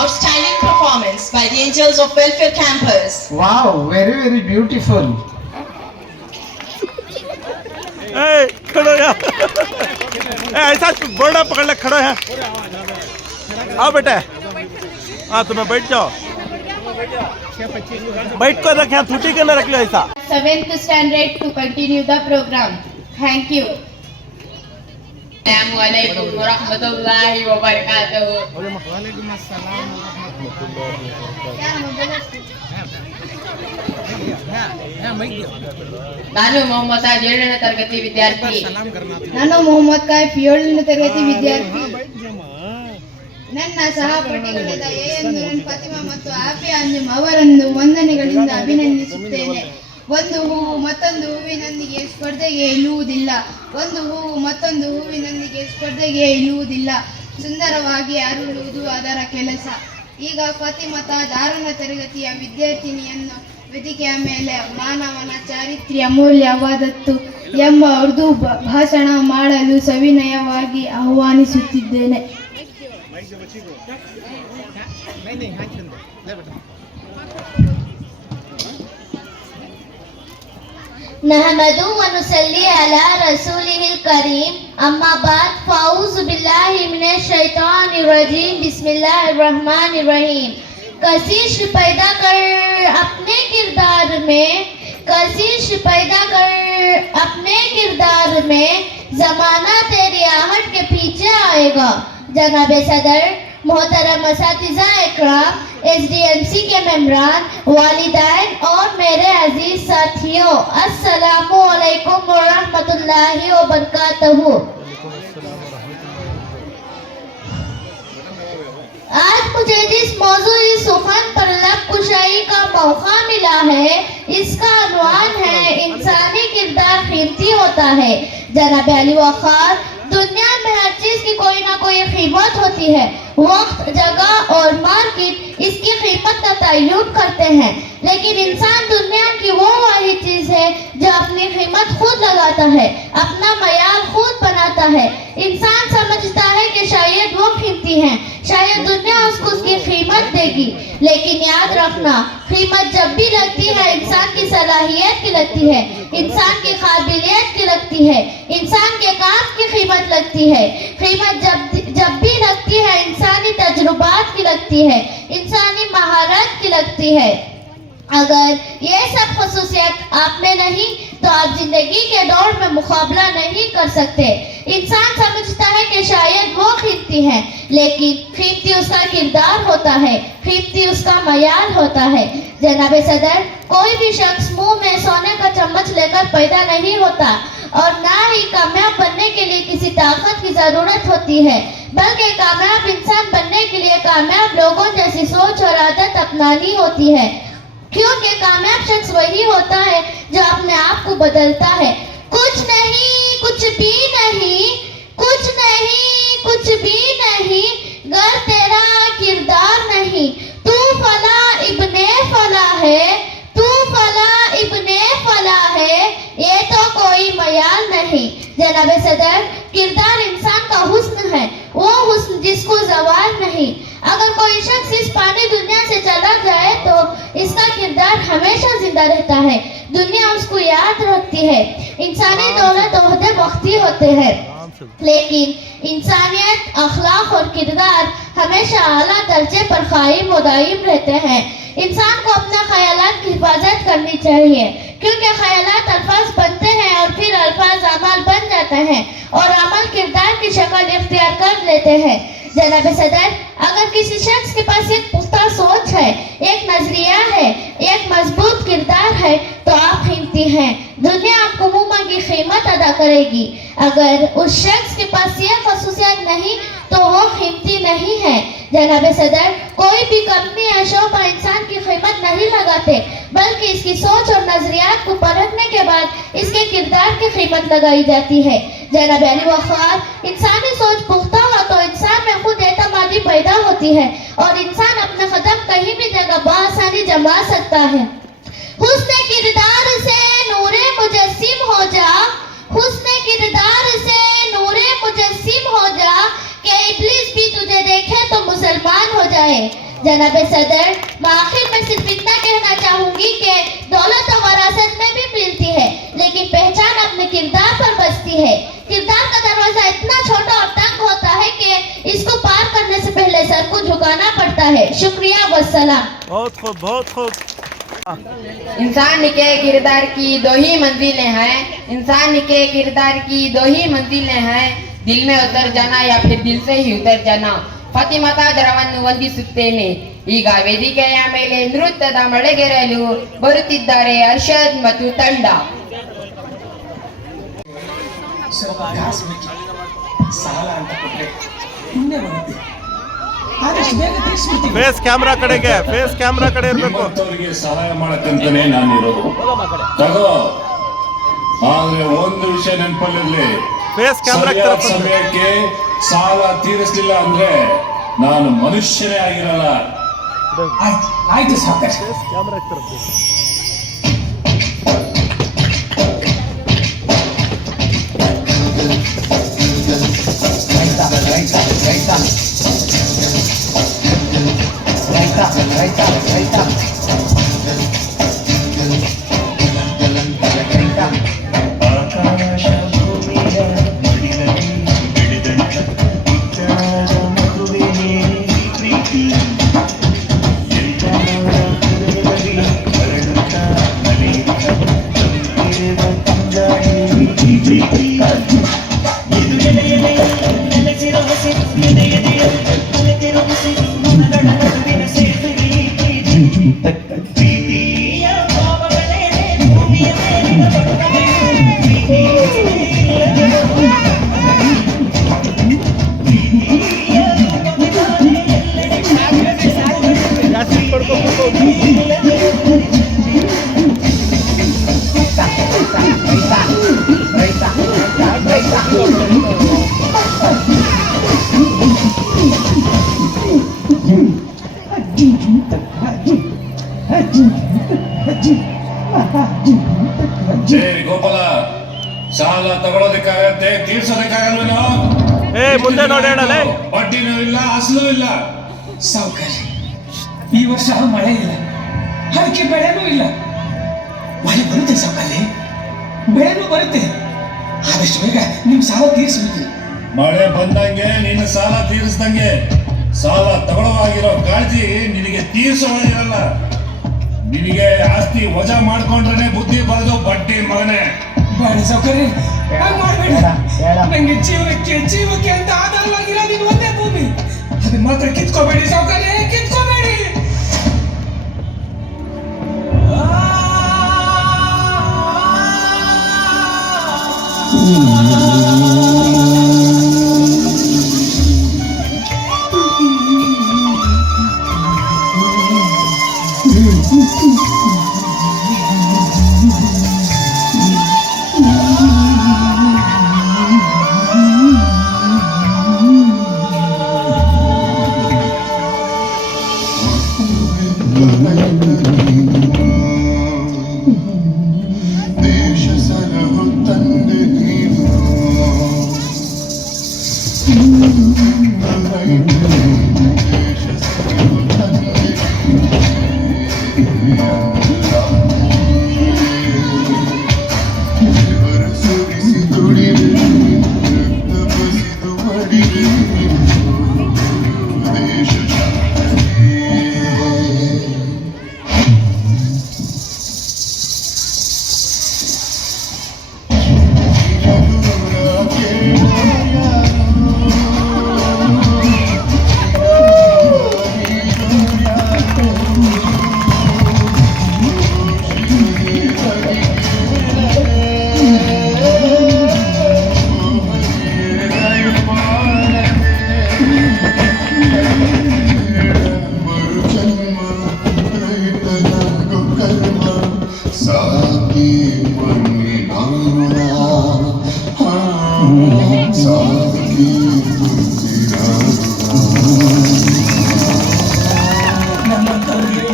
Outstanding performance by the Angels of Welfare Campus. Wow, very, very beautiful. ए खड़ो यार ऐसा बड़ा पकड़ ले खड़ो है आओ बेटा हाँ तुम्हें बैठ जाओ बैठ कर रखे यहाँ छुट्टी के ना रख लो ऐसा 7th standard to continue the program. Thank you. Assalamualaikum warahmatullahi wabarakatuh. ನಾನು ಮೊಹಮ್ಮದ್ ಸಾದ್ 7ನೇ ತರಗತಿ ವಿದ್ಯಾರ್ಥಿ. ನಾನು ಮೊಹಮ್ಮದ್ ಕಾಯ್ಫ್ 7ನೇ ತರಗತಿ ವಿದ್ಯಾರ್ಥಿ. ನನ್ನ ಸಹಪಾಠಿಗಳಾದ ಎಎನ್ ಫಾತಿಮಾ ಮತ್ತು ಆಫಿಯಾ ಅಂಜುಮ್ ಅವರನ್ನು ವಂದನೆಗಳಿಂದ ಅಭಿನಂದಿಸುತ್ತೇನೆ. ಒಂದು ಹೂವು ಮತ್ತೊಂದು ಹೂವಿನೊಂದಿಗೆ ಸ್ಪರ್ಧೆಗೆ ಇಳುವುದಿಲ್ಲ. ಒಂದು ಹೂವು ಮತ್ತೊಂದು ಹೂವಿನೊಂದಿಗೆ ಸ್ಪರ್ಧೆಗೆ ಇಳುವುದಿಲ್ಲ. ಸುಂದರವಾಗಿ ಅರಳುವುದು ಅದರ ಕೆಲಸ. ಈಗ ಫಾತಿಮಾ ತಾಜ್ 6ನೇ ತರಗತಿಯ ವಿದ್ಯಾರ್ಥಿನಿಯನ್ನು ವೇದಿಕೆಯ ಮೇಲೆ ಮಾನವನ ಚಾರಿತ್ರ್ಯ ಅಮೂಲ್ಯವಾದದ್ದು ಎಂಬ ಉರ್ದು ಭಾಷಣ ಮಾಡಲು ಸವಿನಯವಾಗಿ ಆಹ್ವಾನಿಸುತ್ತಿದ್ದೇನೆ. नहमदु व नुसल्ली अला रसूलिहिल करीम अम्मा बाद फ़ाऊज़ बिल्लाहि मिनश शैतानिर रजीम बिस्मिल्लाहिर रहमानिर रहीम। कशिश पैदा कर अपने किरदार में ज़माना तेरी आहट के पीछे आएगा। जनाब सदर, मोहतरम असातिज़ा इकराम, SDMC के मेंबरान, वालिदैन और मेरे अजीज साथियों, अस्सलामु अलैकुम व रहमतुल्लाहि व बरकातहू। आज मुझे जिस मौजूद सुखन पर लब कुशाई का मौका मिला है, इसका अनवान है इंसानी किरदार कीमती होता है। जनाब अली वक़ार, दुनिया में हर चीज की कोई ना कोई कीमत होती है। वक्त, जगह और मार्केट इसकी कीमत का तयन करते हैं, लेकिन इंसान दुनिया की वो वाली चीज है जो अपनी कीमत खुद लगाता है, अपना मयार खुद बनाता है। इंसान समझता है कि शायद वो कीमती हैं, शायद दुनिया उसको उसकी कीमत देगी, लेकिन याद रखना, कीमत जब भी लगती है इंसान की सलाहियत की लगती है, इंसान की काबिलियत की लगती है, इंसान के काम की कीमत लगती है। कीमत जब भी लगती है इंसानी तजुर्बात की लगती है, इंसानी महारत की लगती है। अगर ये सब खसूसियत आप में नहीं, तो आप जिंदगी के दौड़ में मुकाबला नहीं कर सकते। इंसान समझता है कि शायद वो कीमती है, लेकिन कीमती उसका किरदार होता है, कीमती उसका मयार होता है। जनाब सदर, कोई भी शख्स मुंह में सोने का चम्मच लेकर पैदा नहीं होता और ना ही कामयाब बनने के लिए किसी ताकत की जरूरत होती है, बल्कि कामयाब इंसान बनने के लिए कामयाब लोगों जैसी सोच और आदत अपनानी होती है। क्योंकि कामयाब शख्स वही होता है जो अपने आप को बदलता है। कुछ नहीं, कुछ भी नहीं, कुछ नहीं, कुछ भी नहीं, गर तेरा किरदार नहीं। तू फला इब्ने फला है, तू फला इब्ने फला है, ये तो कोई मयाल नहीं। जनाब सदर, किरदार इंसान का हुस्न है, वो हुस्न जिसको जवाल नहीं। अगर कोई शख्स इस पानी दुनिया से चला जाए तो इसका किरदार हमेशा जिंदा रहता है, दुनिया उसको याद रखती है। इंसानी दौलत ओहदे वक्ती होते हैं, लेकिन इंसानियत, अखलाक और किरदार हमेशा आला दर्जे पर कायम और दायम रहते हैं। इंसान को अपने ख्यालात की हिफाजत करनी चाहिए, क्योंकि ख्यालात अल्फाज बनते हैं और फिर अल्फाज अमल बन जाते हैं और अमल किरदार की शक्ल इख्तियार कर लेते हैं। जनाब सदर, अगर किसी शख्स के पास एक पुख्ता सोच है, एक नजरिया है, एक मजबूत किरदार है, तो आप कीमती हैं। दुनिया आपको मुंह मांगी कीमत अदा करेगी। अगर उस शख्स के पास यह खसूसियत नहीं तो वो कीमती नहीं है। जनाब सदर, कोई भी कंपनी या शोबा इंसान की कीमत नहीं लगाते, बल्कि इसकी सोच और नजरियात को परखने के बाद इसके किरदार की कीमत लगाई जाती है। जनाब अली वक़ार, इंसानी सोच पुख्ता हो तो इंसान में खुद एतमादी पैदा होती है और इंसान अपने कदम कहीं भी जगह बआसानी जमा सकता है। हुस्न किरदार से नूरे मुजस्सिम हो जा, हुस्न किरदार से नूरे मुजस्सिम हो जा, कि इब्लिस भी तुझे देखे तो मुसलमान हो जाए। जनाब सदर, मैं आखिर में सिर्फ इतना कहना चाहूंगी कि दौलत और वरासत में भी मिलती है, लेकिन पहचान अपने किरदार पर बसती है। किरदार का दरवाजा इतना छोटा और तंग होता है कि इसको पार करने से पहले सर को झुकाना पड़ता है। शुक्रिया वस्सलाम। बहुत खूब, बहुत खूब। इंसान के किरदार की दो ही मंजिलें हैं, इंसान के किरदार की दो ही मंजिलें हैं, दिल में उतर जाना या फिर दिल से ही उतर जाना। ಫತಿಮತಾದರವನ್ನು ವಂದಿಸುತ್ತೇನೆ. ಈಗ ವೇದಿಕೆಯ ಮೇಲೆ ನೃತ್ಯದ ಮಳೆಗೆರಲು ಬರುತ್ತಿದ್ದಾರೆ ಅರ್ಷದ್ ಮತ್ತು ತಂಡ. ಸಾಲ ಅಂತ ಕೊಟ್ಟರೆ ಪುಣ್ಯ ಬರುತ್ತೆ, ಆದಷ್ಟು ಬೇಗ ತೀರಿಸ್ಬಿಡ್ತೀವಿ. ಫೇಸ್ ಕ್ಯಾಮ್ರಾ ಕಡೆಗೆ, ಫೇಸ್ ಕ್ಯಾಮ್ರಾ ಕಡೆ ಇರಬೇಕು. ಅವರಿಗೆ ಸಹಾಯ ಮಾಡಕ್ಕಂತಾನೆ ನಾನಿರೋದು. ತಗೋ, ಆದ್ರೆ ಒಂದು ವಿಷಯ ನೆನಪಲ್ಲಿರ್ಲಿ, ಫೇಸ್ ಕ್ಯಾಮ್ರಾ ಸಮಯಕ್ಕೆ ಸಾಲ ತೀರಿಸಲಿಲ್ಲ ಅಂದ್ರೆ ನಾನು ಮನುಷ್ಯನೇ ಆಗಿರಲ್ಲ. ಆಯ್ತು ಸಾಕಷ್ಟು. ಫೇಸ್ ಕ್ಯಾಮ್ರಾ ಇರಬೇಕು. ಗೋಪಾಲ, ಸಾಲ ತಗೊಳ್ಳೋದಕ್ಕಾಗತ್ತೆ, ತೀರ್ಸೋದಕ್ಕಾಗಲ್ವೇನೋ? ಮುಂದೆ ನೋಡಿ ಹೇಳಲೇ. ಬಡ್ಡಿನೂ ಇಲ್ಲ, ಅಸಲು ಇಲ್ಲ. ಸಾವುಕಾರ, ಈ ವರ್ಷ ಮಳೆ ಇಲ್ಲ, ಅದಕ್ಕೆ ಬೆಳೆನೂ ಇಲ್ಲ. ಮಳೆ ಬರುತ್ತೆ ಸಾವುಕಾರಿ, ಬೆಳೆನೂ ಬರುತ್ತೆ. ಆದಷ್ಟು ಬೇಗ ನಿಮ್ ಸಾಲ ತೀರಿಸ್ಬಿಡ್ರಿ. ಮಳೆ ಬಂದಂಗೆ ನಿನ್ನ ಸಾಲ ತೀರಿಸ್ದಂಗೆ. ಸಾಲ ತಗೊಳ್ಳೋವಾಗಿರೋ ಕಾಳಜಿ ನಿನಗೆ ತೀರಿಸೋವಾಗಿರಲ್ಲ. ನಿನಗೆ ಆಸ್ತಿ ವಜಾ ಮಾಡ್ಕೊಂಡ್ರೆ ಬುದ್ಧಿ ಬರೋದು ಬಡ್ಡಿ ಮಗನೇ. ಬೇಡ ಸೌಕರ್ಯ ಹಾಗೆ ಮಾಡಬೇಡಿ. ನಂಗೆ ಜೀವಕ್ಕೆ ಅಂತ ಆಧಾರವಾಗಿರೋದು ಇದು ಒಂದೇ ಭೂಮಿ. ಅದನ್ನ ಮಾತ್ರ ಕಿತ್ಕೋಬೇಡಿ ಸೌಕರ್ಯ, ಕಿತ್ಕೋಬೇಡಿ.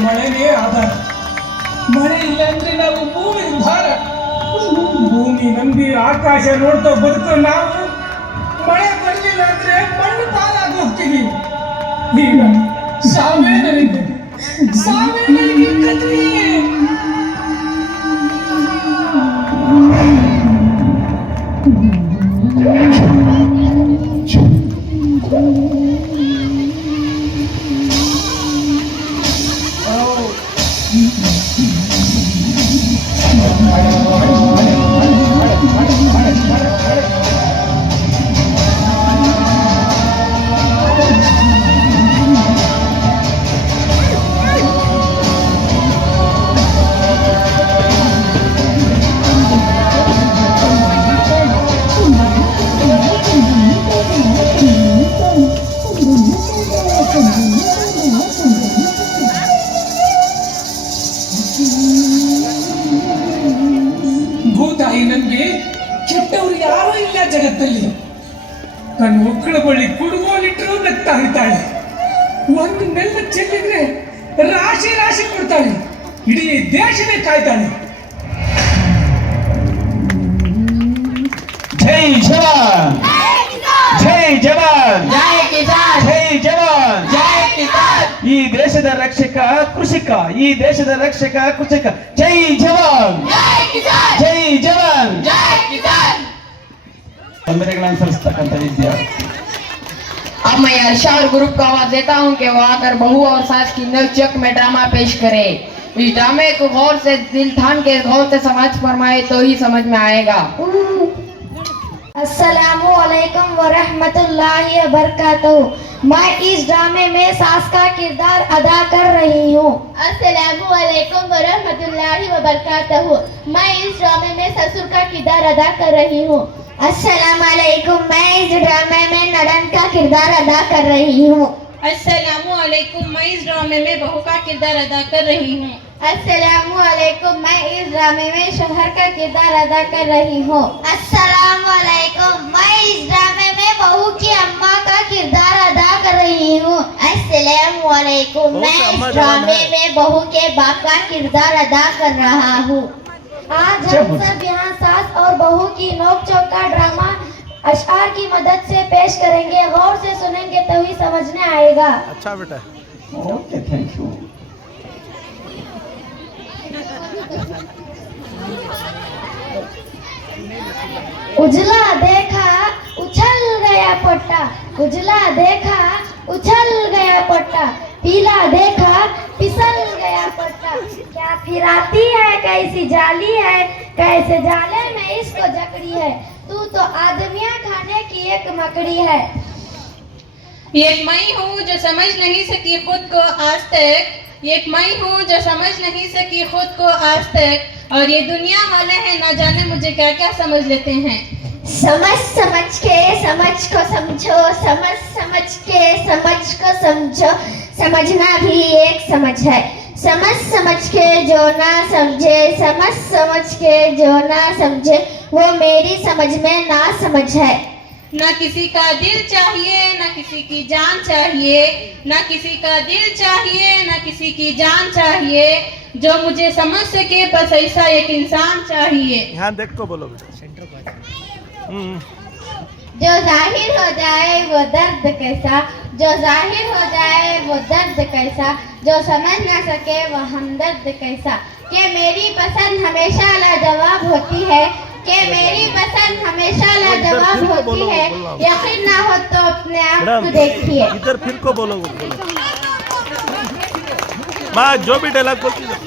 ಮಳೆನೇ ಆಧಾರ. ಮಳೆ ಇಲ್ಲ ಅಂದ್ರೆ ನಾವು ಭೂಮಿ ಭಾರ. ಭೂಮಿ ನಂಬಿ ಆಕಾಶ ನೋಡ್ತಾ ಬದುಕೋ ನಾವು ಮಳೆ ಬರಲಿಲ್ಲ ಅಂದ್ರೆ ಮಣ್ಣು ಪಾಲಾಗಿ ಹೋಗ್ತೀವಿ. ಈಗ ಸಾವೇ ನನಗೆ ಕಥೆ. ಭೂತಾಯಿ ನನ್ಗೆ ಕೆಟ್ಟವರು ಯಾರೂ ಇಲ್ಲ ಜಗತ್ತಲ್ಲಿ. ನನ್ನ ಮಕ್ಕಳ ಬಳಿ ಕುಡುಗೋಲಿಟ್ಟರು ನಗ್ತಾ ಇರ್ತಾಳೆ. ಒಂದು ನೆಲ್ಲ ಚೆಲ್ಲಿದ್ರೆ ರಾಶಿ ರಾಶಿ ಕೊಡ್ತಾಳೆ. ಇಡೀ ದೇಶನೇ ಕಾಯ್ತಾಳೆ. ಜೈ ಜವಾನ್, ಜೈ ಜವಾನ್, ಜೈ ಕಿಸಾನ್, ಜೈ ಜವಾನ್, ಜೈ ಕಿಸಾನ್. ಈ ದೇಶದ ರಕ್ಷಕ ಕೃಷಿಕ, ಈ ದೇಶದ ರಕ್ಷಕ ಕೃಷಿಕ. ಜೈ ಜವಾನ್, ಜೈ ಕಿಸಾನ್, ಜೈ ಜವಾನ್. ಜೈ ಕಿಸಾನ್. ವಂದನೆಗಳನ್ನು ಸಲ್ಲಿಸ್ತಕ್ಕಂಥ ವಿದ್ಯಾರ್ಥಿ. अब मैं अर्शा और ग्रुप को आवाज देता हूँ कि वो आकर बहू और सास की नवचक में ड्रामा पेश करे। इस ड्रामे को गौर से दिल थान के गौर से समझ फरमाए तो ही समझ में आएगा। अस्सलामु अलैकुम व रहमतुल्लाहि व बरकातहू। मैं इस ड्रामे में सास का किरदार अदा कर रही हूँ। अस्सलामु अलैकुम व रहमतुल्लाहि व बरकातहू। मैं इस ड्रामे में ससुर का किरदार अदा कर रही हूँ। अस्सलामु अलैकुम, मैं इस ड्रामे में नड़न का किरदार अदा कर रही हूँ। अस्सलामु अलैकुम, मैं इस ड्रामे में बहू का किरदार अदा कर रही हूँ। अस्सलामु अलैकुम, मैं इस ड्रामे में शोहर का किरदार अदा कर रही हूँ। अस्सलामु अलैकुम, मैं इस ड्रामे में बहू की अम्मा का किरदार अदा कर रही हूँ। अस्सलामु अलैकुम, मैं इस ड्रामे में बहू के बाप का किरदार अदा कर रहा हूँ। आज हम सब यहाँ सास और बहू की नोक-झोंक का ड्रामा अशआर की मदद से पेश करेंगे। गौर से सुनेंगे तभी समझने आएगा। अच्छा बेटा, ओके, थैंक यू। उजला देखा उछल गया पट्टा, उजला देखा उछल गया पट्टा, पीला देखा फिसल गया पत्ता। क्या फिराती है कैसी जाली है, कैसे जाले में इसको जकड़ी है। तू तो आदमियां खाने की एक मकड़ी है। एक मैं हूँ जो समझ नहीं सकी खुद को आज तक, एक मैं हूँ जो समझ नहीं सकी खुद को आज तक, और ये दुनिया वाले हैं ना जाने मुझे क्या क्या समझ लेते हैं। समझ समझ के समझ को समझो, समझ समझ के समझ को समझो, समझना भी एक समझ है। समझ समझ के जो ना समझे, समझ समझ के जो ना समझे, वो मेरी समझ में ना समझ है। ना किसी का दिल चाहिए ना किसी की जान चाहिए, ना किसी का दिल चाहिए ना किसी की जान चाहिए, जो मुझे समझ सके बस ऐसा एक इंसान चाहिए। यहाँ देख को बोलो बेटा। जो जाहिर हो जाए वो दर्द कैसा, जो जाहिर हो जाए वो दर्द कैसा, जो समझ ना सके वो हमदर्द कैसा। कि मेरी पसंद हमेशा लाजवाब होती है, कि मेरी पसंद हमेशा लाजवाब होती है। यकीन ना हो तो अपने आप को देखिए। इधर फिर को बोलो, माँ जो भी डायलॉग बोलती है।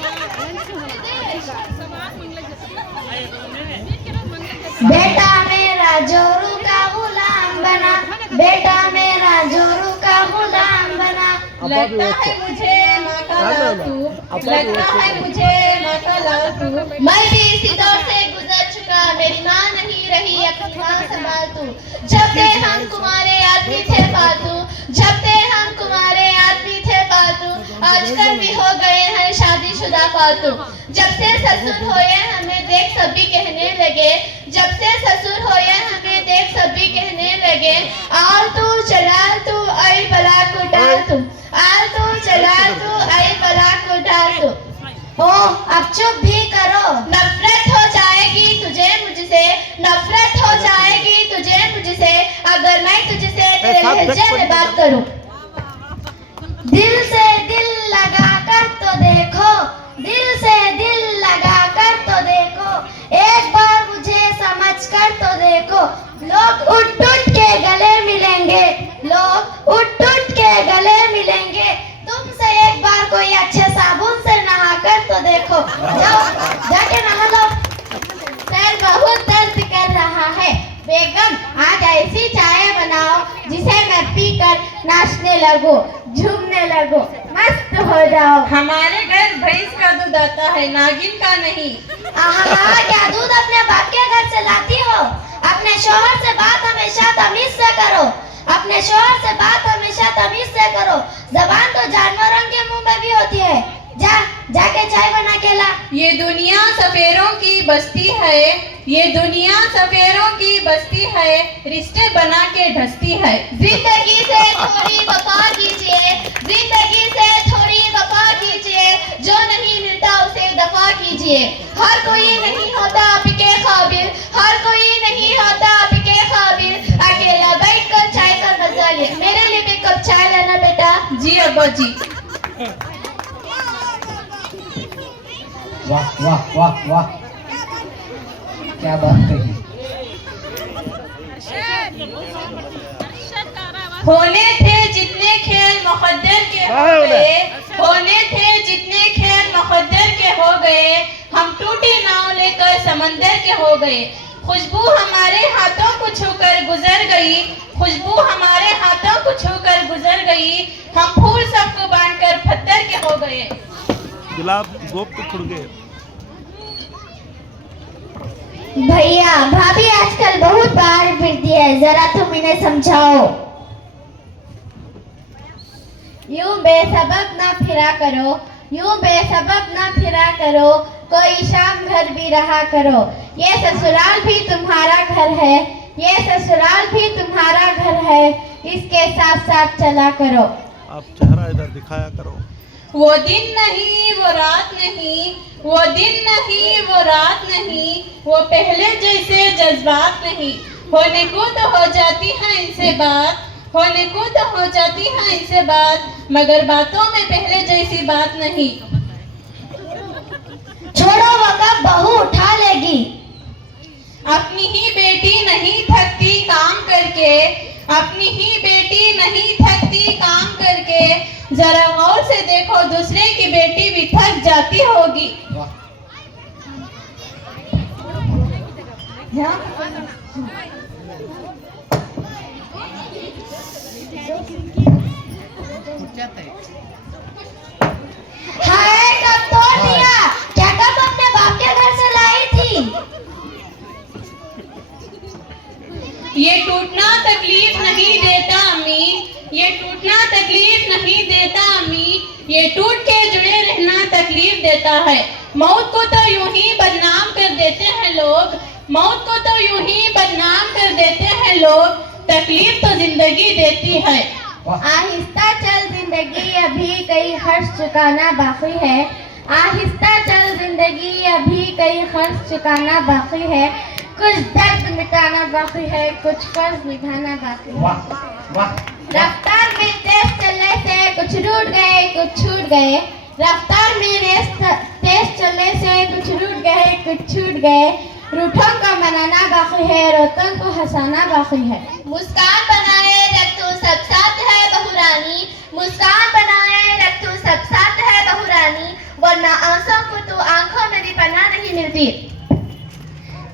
बेटा मेरा जोरू का गुलाम बना, बेटा मेरा जोरू का गुलाम बना। लगता है मुझे माँ का लातू, लगता है मुझे माँ का लातू। मैं भी इसी दौर से गुजर चुका, मेरी माँ नहीं रही अपनी माँ संभाल तू। जब से हम कुमारे आदमी थे फालतू, जब से हम कुमारे आदमी थे फालतू, आजकल भी हो गए हैं शादीशुदा फालतू। जब से ससुर होए हमें देख सभी कहने लगे, जब से ससुर होए हमें देख सभी कहने लगे, आल तू चलाल तू आई बला को डाल तू, आल तू चलाल तू आई बला को डाल तू। ओ अब चुप भी करो, नफरत हो जाएगी तुझे मुझसे, नफरत हो जाएगी तुझे मुझसे, अगर मैं तुझसे तेरे लहजे में बात करूं। दिल से दिल लगा कर तो देखो, दिल से दिल लगा कर तो देखो, एक बार मुझे समझ कर तो देखो। लोग उठ उठ के गले मिलेंगे, लोग उठ उठ के गले मिलेंगे, तुमसे एक बार कोई अच्छे साबुन से नहा कर तो देखो। जाओ जाके नहा लो। सर बहुत दर्द कर रहा है, बेगम आज ऐसी चाय बनाओ जिसे मैं पीकर नाचने लगूं, झूमने लगूं, मस्त हो जाओ। हमारे घर भैंस का दूध आता है, नागिन का नहीं। आहा, क्या दूध अपने बाप के घर से लाती हो? अपने शोहर से बात हमेशा तमीज से करो, अपने शोहर से बात हमेशा तमीज से करो। जबान तो जानवरों के मुंह में भी होती है। जा जाके चाय बना के ला। ये दुनिया सफेरों की बस्ती है, ये दुनिया सफेरों की बस्ती है, रिश्ते बना के ढसती है। जिंदगी से थोड़ी वफा कीजिए, जिंदगी से थोड़ी वफा कीजिए, जो नहीं मिलता उसे दफा कीजिए। हर कोई नहीं होता आपके काबिल, हर कोई नहीं होता आपके काबिल, अकेला बैठ कर चाय का मजा ले। मेरे लिए भी कप चाय लाना बेटा। जी अब्बा जी। वाह वाह वाह वाह, क्या बात कही। होने थे जितने खेल मुकद्दर के हो गए, होने थे जितने खेल मुकद्दर के हो गए, हम टूटी नाव लेकर समंदर के हो गए। खुशबू हमारे हाथों को छूकर गुजर गई, खुशबू हमारे हाथों को छूकर गुजर गई, हम फूल सबको बांटकर पत्थर के हो गए। गुलाब गोप तो खुड़ गए। भैया भाभी आजकल बहुत बाहर फिरती है, जरा तुम इन्हें समझाओ। यूं बेसबब ना फिरा करो, यूं बेसबब ना फिरा करो, कोई शाम घर भी रहा करो। ये ससुराल भी तुम्हारा घर है, ये ससुराल भी तुम्हारा घर है, इसके साथ साथ चला करो। आप चेहरा इधर दिखाया करो। वो दिन नहीं वो रात नहीं, वो दिन नहीं वो रात नहीं, वो पहले जैसे जज्बात नहीं। होने को तो हो जाती है इनसे बात, होने को तो हो जाती है इनसे बात, मगर बातों में पहले जैसी बात नहीं। छोड़ो वो कब बहू उठा लेगी। अपनी ही बेटी नहीं थकती काम करके, अपनी ही बेटी नहीं थकती काम करके, जरा गौर से देखो, दूसरे की बेटी भी थक जाती होगी। हाय, कब तोड़ दिया? क्या कब अपने बाप के घर से लाई थी? ये टूटना तकलीफ नहीं देता अम्मी, ये टूटना तकलीफ नहीं देता अम्मी, ये टूट के जुड़े रहना तकलीफ देता है। मौत को तो यूं ही बदनाम कर देते हैं लोग, मौत को तो यूं ही बदनाम कर देते हैं लोग, तकलीफ तो जिंदगी देती है। आहिस्ता चल जिंदगी, अभी कई खर्च चुकाना बाकी है। आहिस्ता चल जिंदगी, अभी कई खर्च चुकाना बाकी है। कुछ दर्द मिटाना बाकी है, कुछ कर्ज निभाना बाकी है। रफ्तार में तेज चलने से कुछ रूठ गए, कुछ छूट गए। रफ्तार में तेज चलने से कुछ रूठ गए, कुछ छूट गए। रूठों का मनाना बाकी है, रोतन को हंसाना बाकी है। मुस्कान बनाए रख तू सब साथ है बहुरानी, मुस्कान बनाए रख तू सब साथ है बहुरानी, वरना आंसू को तू आंखों में भी पनाह नहीं मिलती।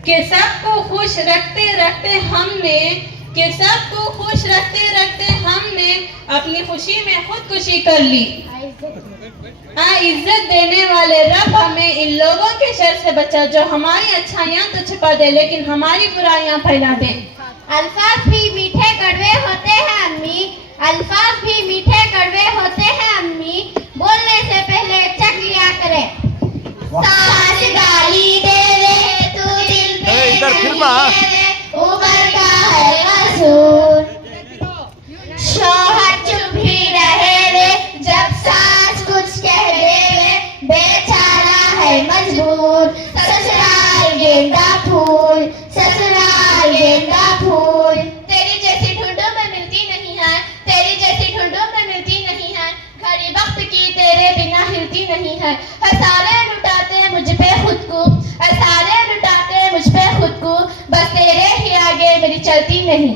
के सबको खुश रखते रखते हमने, के सबको खुश रखते रखते हमने अपनी खुशी में खुदकुशी कर ली। इज्जत देने वाले रब हमें इन लोगों के शर से बचा जो हमारी अच्छाइयाँ तो छिपा दे लेकिन हमारी बुराइयाँ फैला दे। अल्फाज भी मीठे कड़वे होते हैं अम्मी, अल्फाज भी मीठे कड़वे होते हैं अम्मी, बोलने से पहले चख लिया करे। सास गाली दे दे तू दिल पे उम्र का है कसूर, शौहर चुप ही रहे रे जब सास कुछ कह दे रे, बेचारा है मजबूर। ससुराल गेंदा फूल, ससुराल गेंदा फूल, तेरी जैसी ढूंढो में मिलती नहीं है, तेरी जैसी ढूंढो में मिलती नहीं है, घड़ी वक्त की तेरे बिना हिलती नहीं है। हसारे लुटाते मुझ पे खुद को, हसारे लुटाते मुझ पे खुद को, बस तेरे ही आगे मेरी चलती नहीं।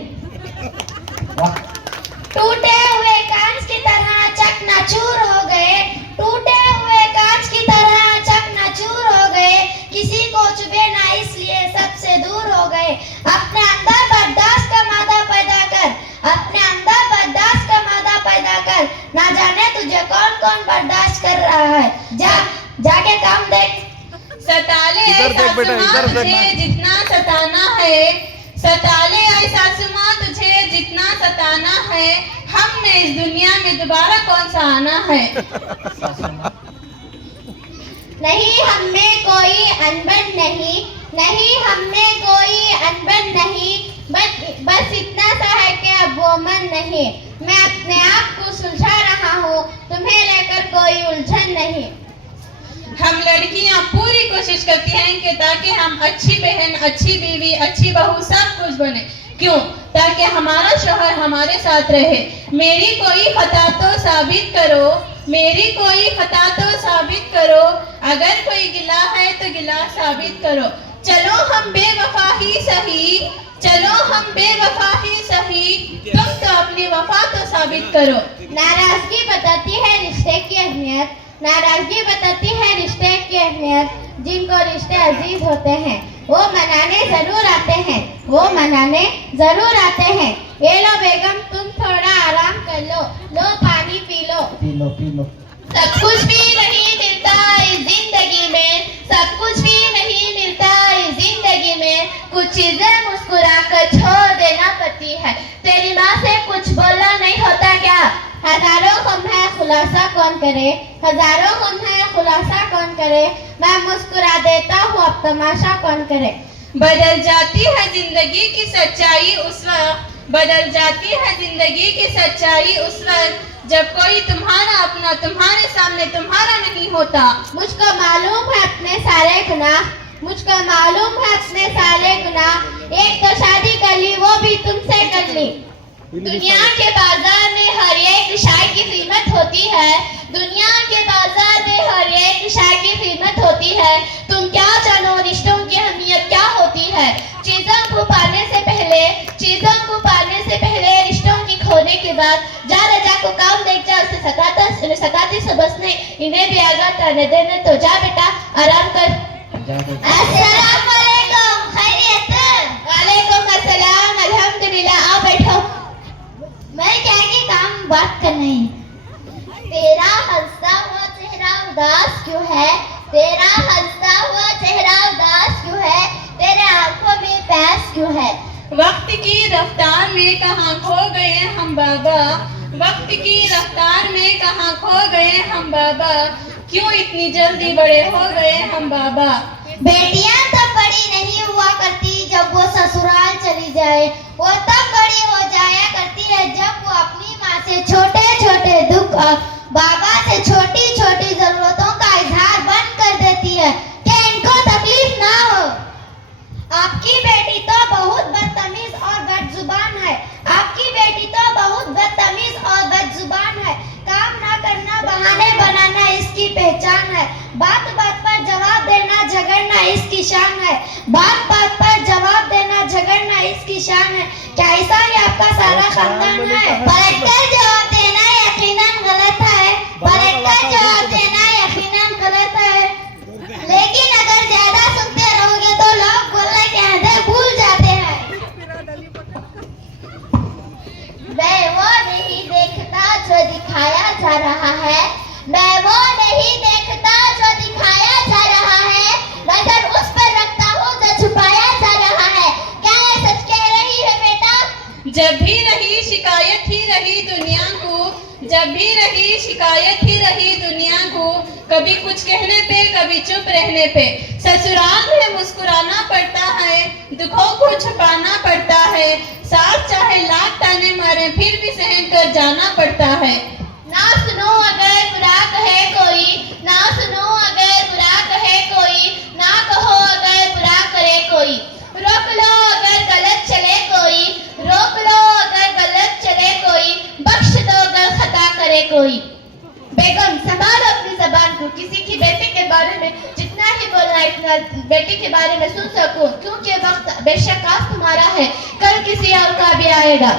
टूटे हुए कांच की तरह चकनाचूर हो गए, टूटे हुए कांच की तरह चकनाचूर हो गए, किसी को चुभे ना इसलिए सबसे दूर हो गए। अपने अंदर बर्दाश्त का मादा पैदा कर, अपने अंदर बर्दाश्त का मादा पैदा कर, ना जाने तुझे कौन कौन बर्दाश्त कर रहा है। जाके काम देख। सताले ऐसा सुमा तुझे जितना सताना है, सताले ऐसा सुमा तुझे जितना सताना है, हमने इस दुनिया में दोबारा कौन सा आना है। नहीं हमें कोई अनबन नहीं, नहीं हमें कोई अनबन नहीं, बस इतना सा है कि अब वो मन नहीं। मैं अपने आप को सुलझा रहा हूँ, तुम्हें लेकर कोई उलझन नहीं। हम लड़कियां पूरी कोशिश करती हैं कि ताकि हम अच्छी बहन, अच्छी बीवी, अच्छी बहू सब कुछ बने। क्यों? ताकि हमारा शौहर हमारे साथ रहे। मेरी कोई खता तो साबित करो, मेरी कोई खता तो साबित करो, अगर कोई गिला है तो गिला साबित करो। चलो हम बेवफा ही सही, चलो हम बेवफा ही सही, तुम तो अपनी वफा तो साबित करो। नाराजगी बताती है रिश्ते की अहमियत, नाराजगी बताती है रिश्ते की अहमियत। जिनको रिश्ते अजीज होते हैं वो मनाने जरूर आते हैं, वो मनाने जरूर आते हैं। ये लो बेगम तुम थोड़ा आराम कर लो, लो पानी पी लो। सब कुछ भी नहीं मिलता इस जिंदगी में, सब कुछ भी नहीं मिलता इस जिंदगी में, कुछ चीजें मुस्कुरा कर छोड़ देना पड़ती है। तेरी माँ से कुछ बोलना नहीं होता क्या? हजारों गम है खुलासा कौन करे, हजारों गम है खुलासा कौन करे, मैं मुस्कुरा देता हूँ अब तमाशा कौन करे। बदल जाती है जिंदगी की सच्चाई उस वक्त, बदल जाती है जिंदगी की सच्चाई उस वक्त जब कोई तुम्हारा अपना तुम्हारे सामने तुम्हारा नहीं होता। मुझको मालूम है अपने सारे गुनाह, मुझको मालूम है अपने सारे गुनाह, एक तो शादी कर ली वो भी तुमसे कर ली। दुनिया के बाजार में हर एक शाय की कीमत होती है, दुनिया के बाजार में हर एक शाय की कीमत होती है। तुम क्या जानो रिश्तों की अहमियत क्या होती है। चीजों को पाने से पहले, चीजों को पाने से पहले रिश्तों की खोने के बाद जा को काम देख जा, उसे सकाती से बस नहीं, इन्हें भी आगाह रहने देने तो जा बेटा आराम कर। अस्सलाम वालेकुम, खैरियत? वालेकुम अस्सलाम, अल्हम्दुलिल्लाह, आओ बैठो। मैं क्या के काम बात करना है। तेरा हंसता हुआ चेहरा उदास क्यों है? तेरा हंसता हुआ चेहरा उदास क्यों है? तेरे आंखों में प्यास क्यों है? वक्त की रफ्तार में कहाँ खो गए हम बाबा, वक्त की रफ्तार में कहाँ खो गए हम बाबा, क्यों इतनी जल्दी बड़े हो गए हम बाबा। बेटियां तब बड़ी नहीं हुआ करती जब वो ससुराल चली जाए, वो तब बड़ी हो जाया करती है जब वो अपनी माँ से छोटे छोटे दुख और बाबा से छोटी छोटी जरूरतों का इजहार बंद कर देती है कि इनको तकलीफ ना हो। आपकी बेटी तो बहुत बदतमीज और बदजुबान है, आपकी बेटी तो बहुत बदतमीज और बदजुबान है। काम ना करना, बहाने बनाना इसकी पहचान है। बात बात पर जवाब देना, झगड़ना इसकी शान है। बात बात पर जवाब देना, झगड़ना इसकी शान है। क्या ऐसा ही आपका सारा खानदान है? पलटकर जवाब देना यकीनन गलत है, पलटकर जवाब देना यकीनन गलत है। लेकिन अगर ज्यादा सुनते रहोगे तो लोग बोलने के आधे भूल जाते हैं। मैं वो नहीं देखता जो दिखाया जा रहा है, मैं वो नहीं देखता जो दिखाया जा रहा है, नजर उस पर रखता हूँ जो छुपाया जा रहा है। क्या ये सच कह रही है बेटा? जब भी रही शिकायत ही रही दुनिया को, जब भी रही शिकायत ही रही दुनिया को, कभी कुछ कहने पे कभी चुप रहने पे। ससुराल में मुस्कुराना पड़ता है, दुखों को छुपाना पड़ता है, साथ चाहे लाख ताने मारे फिर भी सहन कर जाना पड़ता है। ना सुनो अगर बुरा कहे कोई, ना सुनो अगर बुरा कहे कोई, ना कहो अगर बुरा करे कोई। रोक लो अगर गलत चले कोई, रोक लो अगर गलत चले कोई, बख्श दो अगर खता करे कोई। बेगम संभालो अपनी जबान को, किसी की बेटी के बारे में जितना ही बोलना इतना बेटी के बारे में सुन सकूं, क्योंकि वक्त बेशक आज तुम्हारा है, कल किसी और का भी आएगा।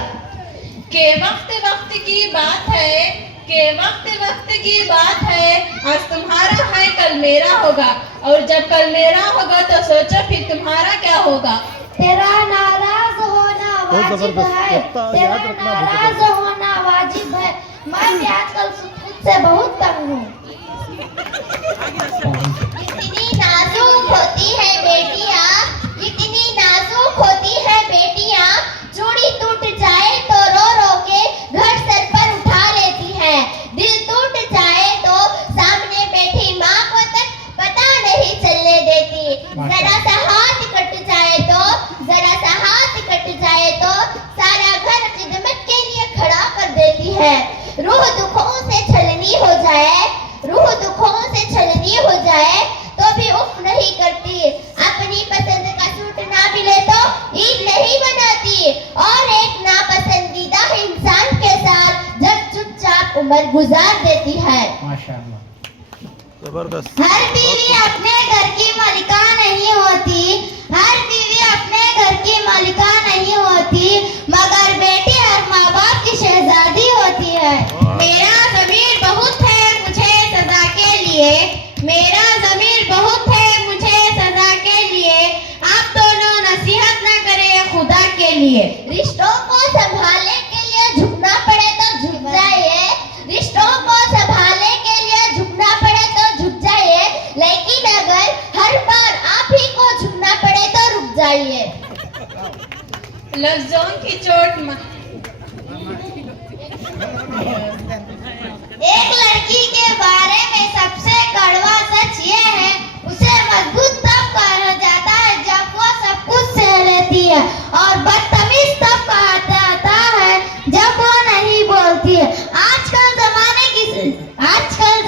के वक्त वक्त की बात है, के वक्त वक्त की बात है, आज तुम्हारा है कल मेरा होगा, और जब कल मेरा होगा तो सोचो फिर तुम्हारा क्या होगा। तेरा नाराज होना वाजिब है, तेरा नाराज होना वाजिब है। मैं भी आजकल खुद से बहुत तंग हूँ। कितनी नाजुक होती है बेटियाँ, कितनी नाजुक होती है बेटियाँ, चूड़ी टूट जाए तो रो रो के घर सर पर उठा लेती है, दिल टूट जाए तो सामने बैठी माँ को तक पता नहीं चलने देती। जरा सा हाथ कट जाए तो, जरा सा हाथ कट जाए तो सारा घर खिदमत के लिए खड़ा कर देती है। रूह दुखों से छलनी हो जाए, रूह दुखों से छलनी हो जाए तो भी उफ नहीं करती। अपनी पसंद का सूट ना मिले तो ईद नहीं मनाती, और एक नापसंदीदा इंसान के साथ जब चुपचाप उम्र गुजार देती है। माशाअल्लाह, जबरदस्त। हर बीवी अपने घर की मालिका नहीं होती, हर बीवी अपने घर की मालिका नहीं होती, मगर बेटी हर माँ बाप की शहजादी होती है। मेरा ज़मीर बहुत है मुझे सजा के लिए, मेरा ज़मीर बहुत है मुझे सजा के लिए, आप दोनों नसीहत न करें खुदा के लिए। रिश्तों को संभालने के लिए झुकना पड़े तो झुक जाइए, रिश्तों को संभालने के लिए झुकना पड़े तो झुक जाइए, लेकिन अगर हर बार आप ही को झुकना पड़े तो रुक जाइए। लफ्जों की चोट एक लड़की के बारे में सबसे कड़वा सच ये है, उसे मजबूत तब कहा जाता है जब वो सब कुछ सह लेती है, और बदतमीज तब कहा जाता है जब वो नहीं बोलती है। आजकल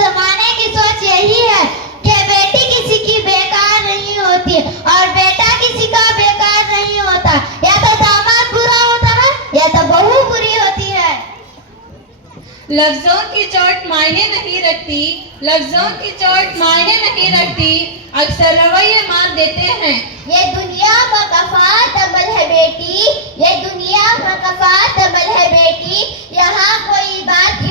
जमाने की सोच यही है कि बेटी किसी की बेकार नहीं होती और बेटा किसी का बेकार नहीं होता। या तो दामाद बुरा होता है या तो बहू बुरी होती है। लफ्जों की चोट मायने नहीं रखती, लफ्जों की चोट मायने नहीं रखती, अक्सर रवैये मार देते हैं। ये दुनिया मकफात अमल है बेटी, ये दुनिया मकफात अमल है बेटी, यहाँ कोई बात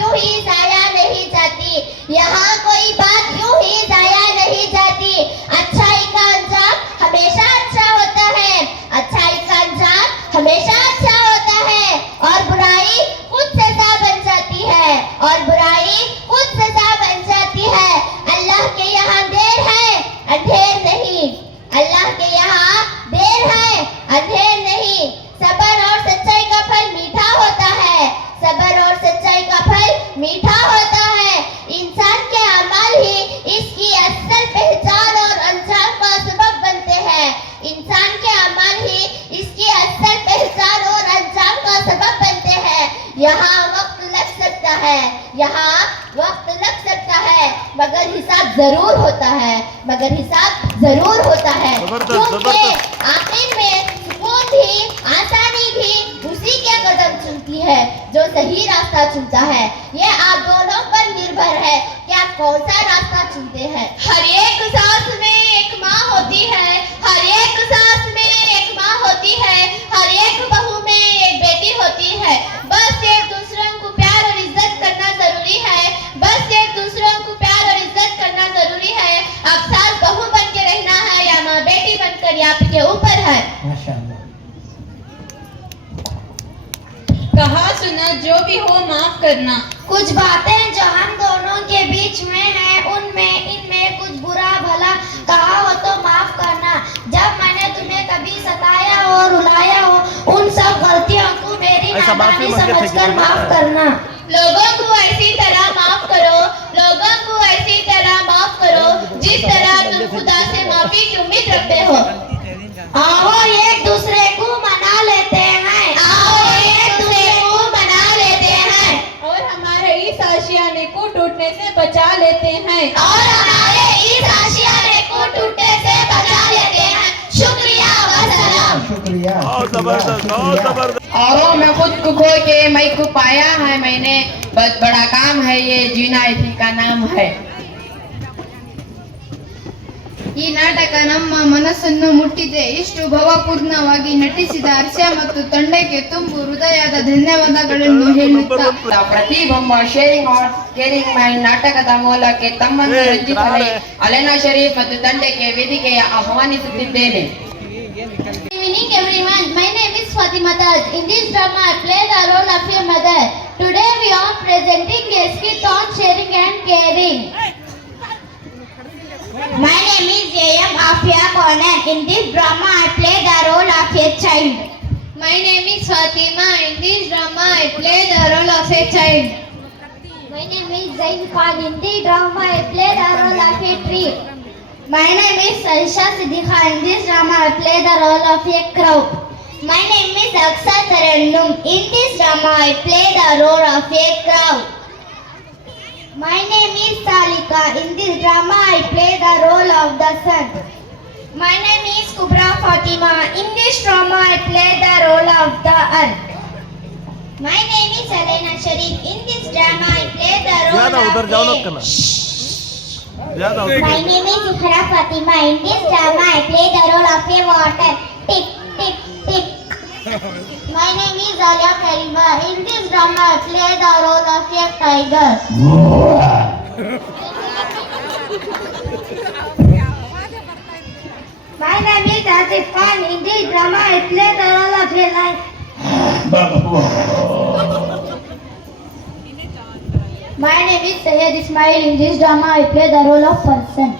मीठा होता है। इंसान के अमल ही इसकी असल पहचान और अंजाम का सबब बनते हैं। इंसान के अमल ही इसकी असल पहचान और अंजाम का सबब बनते हैं। यहाँ वक्त लग सकता है, यहाँ वक्त लग सकता है, मगर हिसाब जरूर होता है, मगर हिसाब जरूर होता है। क्योंकि आखिर में सुकून भी, आसानी भी उसी के कदम चुनती है जो सही रास्ता चुनता है। ये आप दोनों पर निर्भर है कि आप कौन सा रास्ता चुनते हैं। हर एक सास में एक माँ होती है, हर एक सास में एक माँ होती है, हर एक बहू में एक बेटी होती है। बस एक दूसरों को प्यार और इज्जत करना जरूरी है, बस एक दूसरों को प्यार और इज्जत करना जरूरी है। अब सास बहू बन के रहना है या माँ बेटी बनकर ये आपके ऊपर है। माशाअल्लाह। कहा सुना जो भी हो माफ करना। कुछ बातें जो हम दोनों के बीच में है, उनमें इनमें कुछ बुरा भला कहा हो तो माफ करना। जब मैंने तुम्हें कभी सताया और रुलाया हो, उन सब गलतियों को मेरी नादानी समझकर माफ करना। लोगों को ऐसी तरह माफ करो, लोगों को ऐसी तरह माफ करो जिस तरह तुम खुदा से माफी की उम्मीद रखते हो। आओ एक दूसरे को मना लेते हैं, आओ एक दूसरे को मना लेते हैं, और हमारे इस आशियाने को टूटने से बचा लेते हैं, और हमारे इस आशियाने को टूटने से बचा लेते हैं। शुक्रिया व सलाम। शुक्रिया। बहुत जबरदस्त, बहुत जबरदस्त। औरों में खुद को खो के मैं को पाया है मैंने, बस बड़ा काम है ये जीना इसी का नाम है। ಈ ನಾಟಕ ನಮ್ಮ ಮನಸ್ಸನ್ನು ಮುಟ್ಟಿದೆ. ಇಷ್ಟು ಭಾವಪೂರ್ಣವಾಗಿ ನಟಿಸಿದ ಹರ್ಷ ಮತ್ತು ತಂಡಕ್ಕೆ ತುಂಬು ಹೃದಯದ ಧನ್ಯವಾದಗಳನ್ನು ಹೇಳುತ್ತಾ ಪ್ರತಿಬಿಂಬ ಶೇರಿಂಗ್ और ಕೇರಿಂಗ್ ಮೈಂಡ್ ನಾಟಕದ ಮೂಲಕ ತಮ್ಮನ್ನು ರಂಜಿಸಲು ಅಲೆನಾ ಶರೀಫ್ ಮತ್ತು ತಂಡಕ್ಕೆ ವೇದಿಕೆಯ ಆಹ್ವಾನಿಸುತ್ತಿದ್ದೇನೆ. Good evening everyone. My name is Fatima Taj. In this drama I play the role of your mother. Today we are presenting a skit on sharing and caring. My name is A.M. Afia Conan. In this drama I play the role of a child. My name is Fatima. In this drama I play the role of a child. My name is Zain Khan. In this drama I play the role of a tree. My name is Aisha Siddiqa. In this drama I play the role of a crow. My name is Aksa Tarannum. In this drama I play the role of a crow. My name is Salika. In this drama I play the role of the sun. My name is Kubra Fatima. In this drama I play the role of the earth. My name is Elena Sharif. In this drama I play the role ज्यादा of उधर जाओ a... मत करना, ज्यादा उधर। My name is Ikhra Fatima. In this drama I play the role of a water. Tick, tick, tick. My name is Alia Karima. In this drama I play the role of a tiger. My name is Asif Khan. In this drama I play the role of a lion. My name is Syed Ismail. In this drama I play the role of person.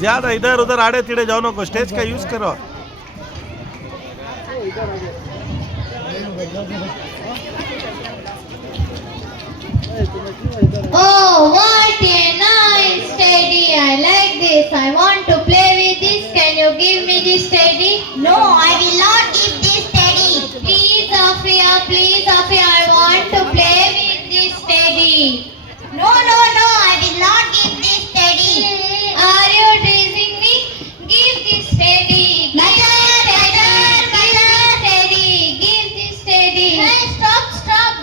ज्यादा इधर उधर आड़े तिड़े जाओ नको, stage का use करो। Oh, what a nice teddy! I like this. I want to play with this. Can you give me this teddy? No, I will not give this teddy. Please, Afia, I want to play with this teddy. No, no, no, I will not give this teddy. Are you teasing me? Give this teddy. Mother, Teddy. Give this teddy. Hey, stop,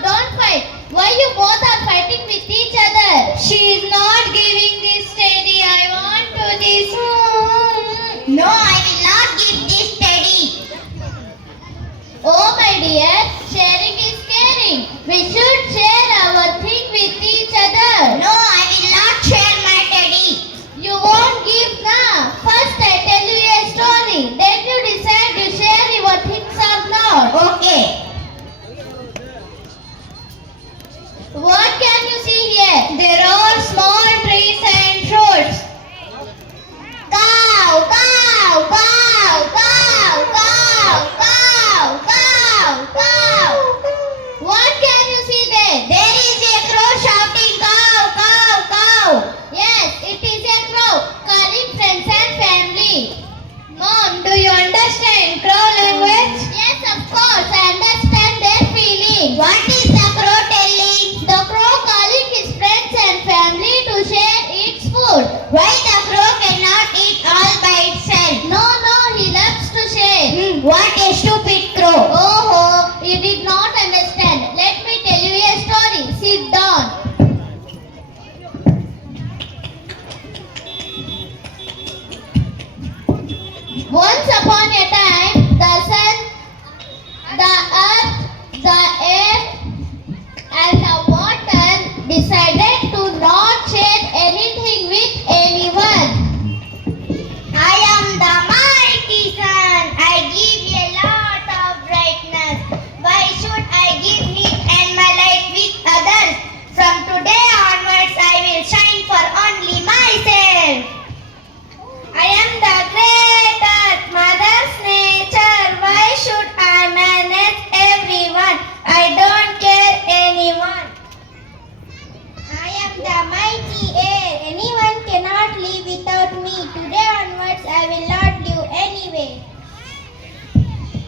don't fight. Why you both are fighting with each other? She is not giving this teddy. I want to this. No, I will not give this teddy. Oh my dear, sharing is caring. We should share our thing with each other. No, I will not share my teddy. You won't give now. First I tell you a story. Then you decide to share your things or not. Okay. What can you see here? There are small trees and fruits. Cow, cow, cow, cow, cow, cow. What a stupid crow. Oh, you did not understand. Let me tell you a story. Sit down. Once upon a time, the sun, the earth, the air, and the water decided to not share anything with anyone. I am the mighty sun. I give a lot of brightness. Why should I give heat and my light with others? From today onwards, I will shine for only myself. I am the great earth, Mother's nature. Why should I manage everyone? I don't care anyone. I am the mighty air. Anyone cannot live without me. Today onwards, I will not live anyway.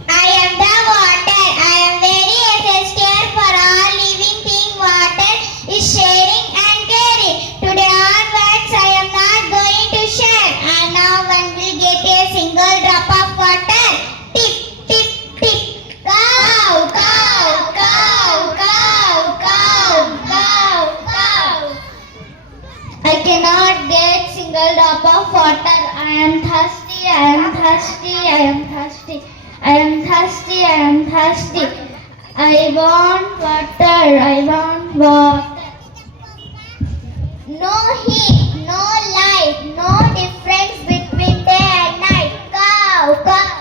I am the water. I am very essential for all living thing. Water is sharing and caring. Today onwards, I am not going to share. And now one will get a single drop of water. Tip, tip, tip. Cow, cow, cow, cow, cow, cow, cow. I cannot get single drop of water. I am thirsty, I am thirsty, I am thirsty. I am thirsty, I am thirsty. I want water, I want water. No heat, no light, no difference between day and night. Cow, cow.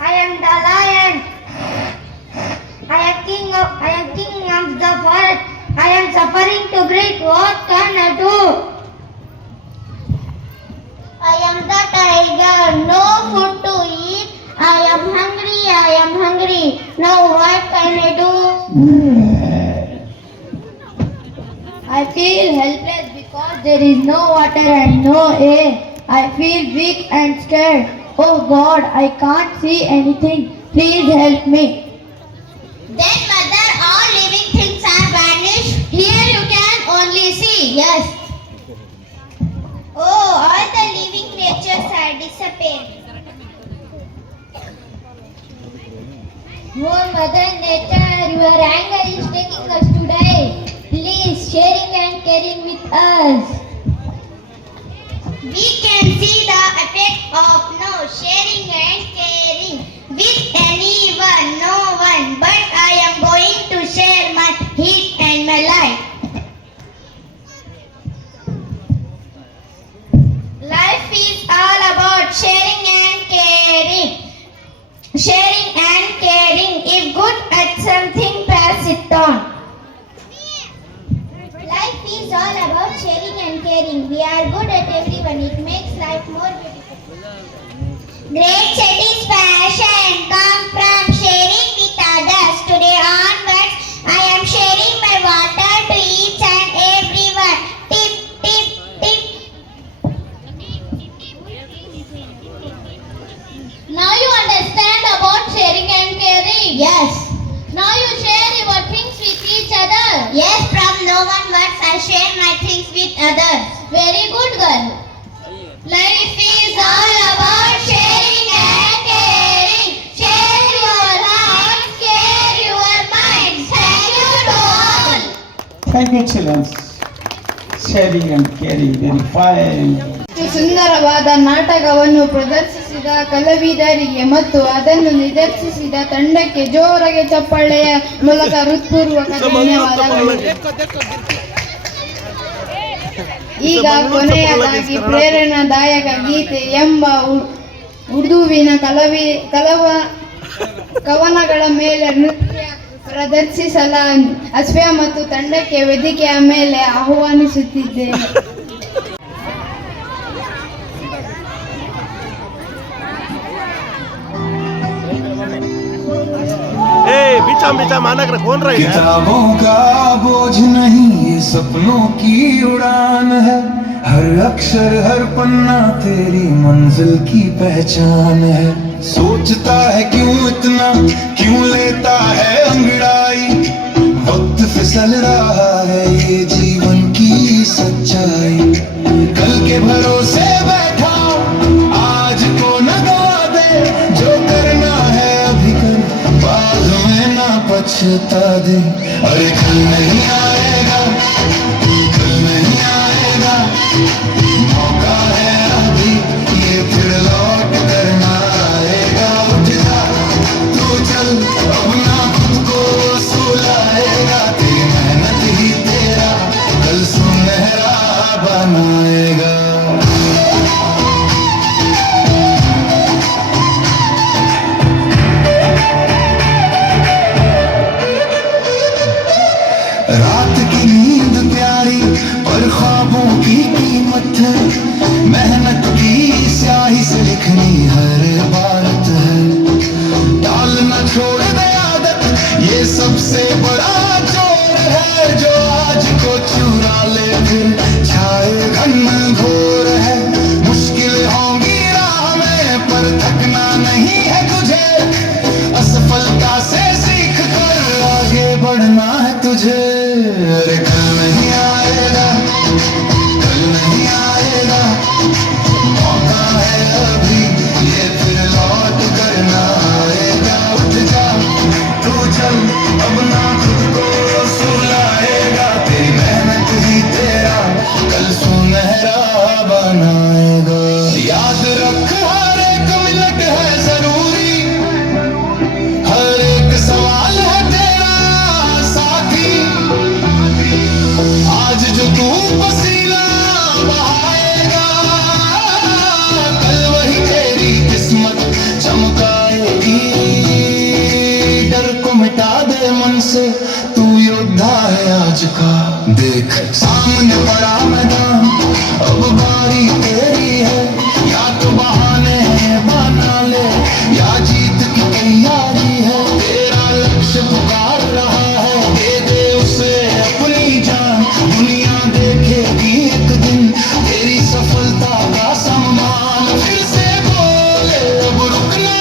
I am the lion. I am king of the forest. I am suffering to breathe. What can I do? I am the tiger. No food to eat. I am hungry. I am hungry. Now what can I do? I feel helpless because there is no water and no air. I feel weak and scared. Oh God, I can't see anything. Please help me. Then mother, all living things are vanished. Here you can only see. Yes. Oh, all the living creatures are disappeared. Oh, Mother Nature, your anger is taking us to die. Please, sharing and caring with us. We can see the effect of no sharing and caring with anyone, no one. But I am going to share my heat and my light. Life is all about sharing and caring. Sharing and caring. If good at something, pass it on. Life is all about sharing and caring. We are good at everyone. It makes life more beautiful. Great satisfaction comes from sharing with others. Today onwards, I am sharing my water to each and everyone. Tip, tip, tip. Now you understand about sharing and caring? Yes. Now you share your things with each other? Yes, from no one words I share my things with others. Very good, girl. Life is all about sharing and caring. Share your heart, share your mind. Thank you to all. Thank you, children. Sharing and caring, very fine. ಸುಂದರವಾದ ನಾಟಕವನ್ನು ಪ್ರದರ್ಶಿಸಿದ ಕಲಾವಿದರಿಗೆ ಮತ್ತು ಅದನ್ನು ನಿರ್ದೇಶಿಸಿದ ತಂಡಕ್ಕೆ ಜೋರಾಗಿ ಚಪ್ಪಾಳೆಯ ಮೂಲಕ ಹೃತ್ಪೂರ್ವಕ ಧನ್ಯವಾದಗಳು. ಈಗ ಕೊನೆಯದಾಗಿ ಪ್ರೇರಣಾದಾಯಕ ಗೀತೆ ಎಂಬ ಉರ್ದುವಿನ ಕವನಗಳ ಮೇಲೆ ನೃತ್ಯ ಪ್ರದರ್ಶಿಸಲ ಅಶ್ವ್ಯ ಮತ್ತು ತಂಡಕ್ಕೆ ವೇದಿಕೆಯ ಮೇಲೆ ಆಹ್ವಾನಿಸುತ್ತಿದ್ದೇನೆ. बीचा बीचा मानक कौन रही है? किताबों का बोझ नहीं, ये सपनों की उड़ान है। हर अक्षर हर पन्ना तेरी मंजिल की पहचान है। सोचता है क्यों इतना, क्यों लेता है अंगड़ाई, वक्त फिसल रहा है ये जीवन की सच्चाई। कल के भरोसे बैठा आज को पछता दे। अरे कल नहीं आएगा, कल नहीं आएगा, मौका है अभी ये फिर लौट कर ना आएगा। उठ जा तू चल, अब ना खुद को सुलाएगा, तेरी मेहनत ही तेरा कल सुनहरा बनाएगा। रात की नींद प्यारी पर ख्वाबों की कीमत है, मेहनत की स्याही से लिखनी हर बात है। टाल न छोड़ दे आदत, ये सबसे बड़ा चोर है, जो आज को चुरा ले फिर छाए घन घोर है। मुश्किल होंगी राह में पर थकना नहीं है तुझे, असफलता से सीख कर आगे बढ़ना है तुझे। अरे कल नहीं आएगा, कल नहीं आएगा, मौका है अभी ये फिर लौट कर ना आएगा। उठ जा तू चल, अब ना खुद को सुलाएगा, तेरी मेहनत ही तेरा कल सुनहरा बनाएगा। याद रख हर एक मिनट है जरूरी, हर एक सवाल है तेरा साथी। आज जो तू पसीना बहाएगा, कल वही तेरी किस्मत चमकाएगी। डर को मिटा दे मन से, तू योद्धा है आज का। देख सामने पड़ा मैदान, अब बारी तेरी है, या तो बहाने हैं बना ले, या जीत की तैयारी है। तेरा लक्ष्य पुकार रहा है, दे दे उसे अपनी जान, दुनिया देखेगी एक दिन तेरी सफलता का सम्मान। फिर से बोले अब रुकना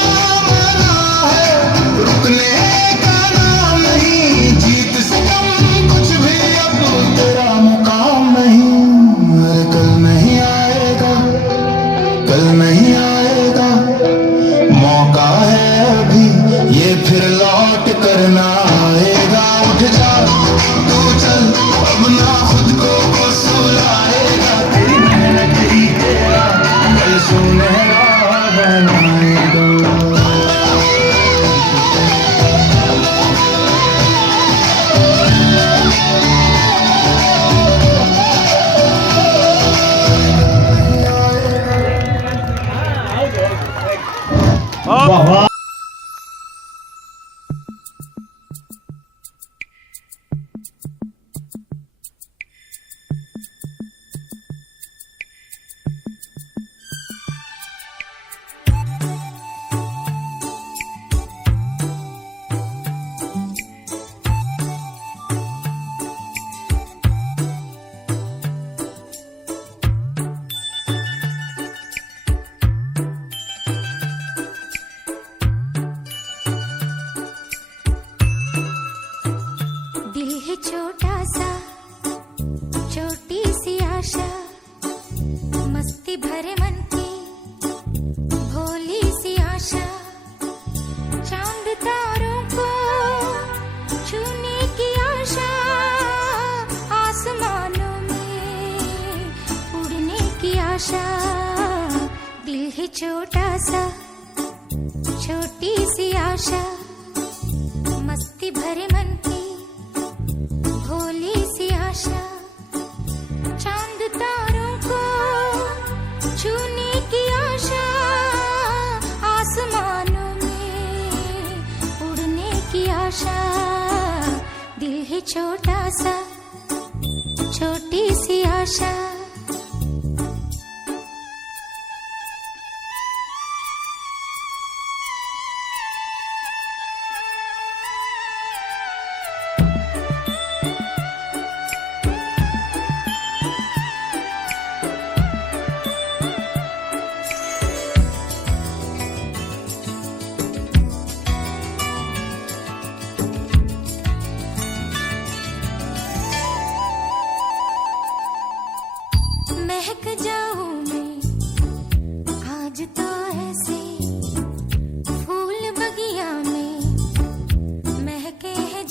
मना है, रुकने का नाम नहीं, जीत से कम कुछ भी अब तेरा मुकाम नहीं। अरे कल नहीं आएगा, कल नहीं आएगा, मौका है अभी ये फिर लौट कर ना आएगा। उठ जा तू चल, अब ना खुद को सुलाएगा, तेरी मेहनत ही तेरा कल सुनहरा बनाएगा। वाह वाह। दिल है छोटा सा, छोटी सी आशा, मस्ती भरे मन की भोली सी आशा। चांद तारों को छूने की आशा, आसमानों में उड़ने की आशा। दिल है छोटा सा, छोटी सी आशा, मस्ती भरे मन की भोली सी आशा। चांद तारों को छूने की आशा, आसमानों में उड़ने की आशा। दिल है छोटा सा, छोटी सी आशा। महक जाऊं मैं आज तो ऐसे, फूल बगिया में महके है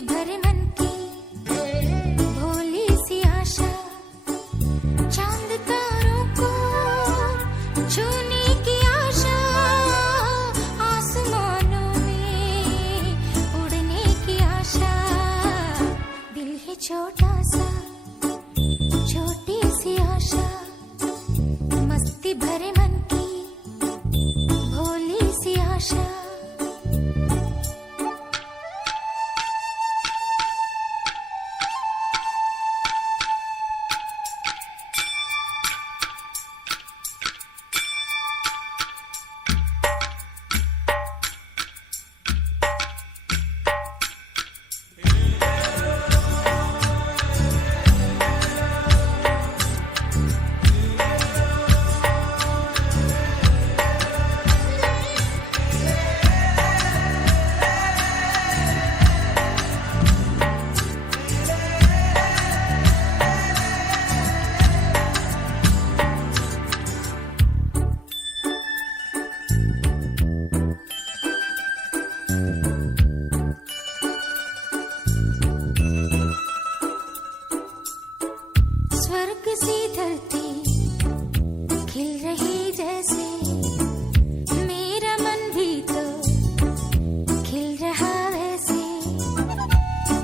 मस्ती भरे मन की भोली सी आशा, चांद तारों को छूने की आशा, आसमानों में उड़ने की आशा, दिल है छोटा सा छोटी सी आशा, मस्ती भरे मन की भोली सी आशा। स्वर्ग सी धरती खिल रही जैसे, मेरा मन भी तो खिल रहा वैसे,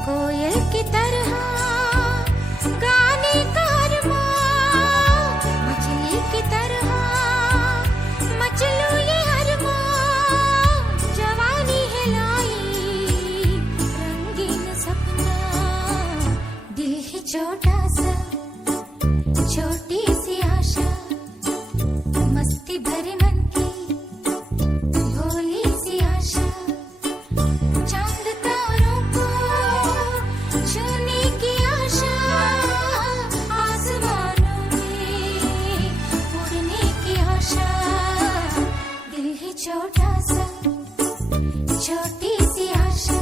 कोयल की तरह गाने का अरमां, मछली की तरह मचलूं ये अरमां, जवानी है लाई रंगीन सपना, दिल है छोटा सा छोटी सी आशा, मस्ती भरे मन की भोली सी आशा, चांद तारों को छूने की आशा, आसमानों में उड़ने की आशा, दिल है छोटा सा छोटी सी आशा,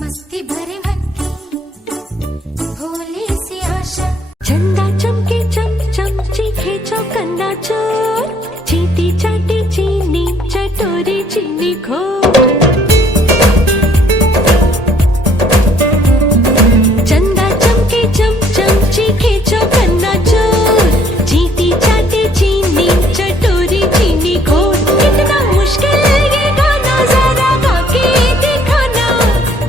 मस्ती भरे मन की भोली सी आशा। चंदा चमके चम चम चीखे चौकन्ना चोर, चीटी चाटी चीनी चटोरी चीनी खो, चंदा चमके चम चम चीखे चौकन्ना चोर, चीटी चाटी चीनी चटोरी चीनी खो, कितना मुश्किल ये गाना जरा गा के दिखाना,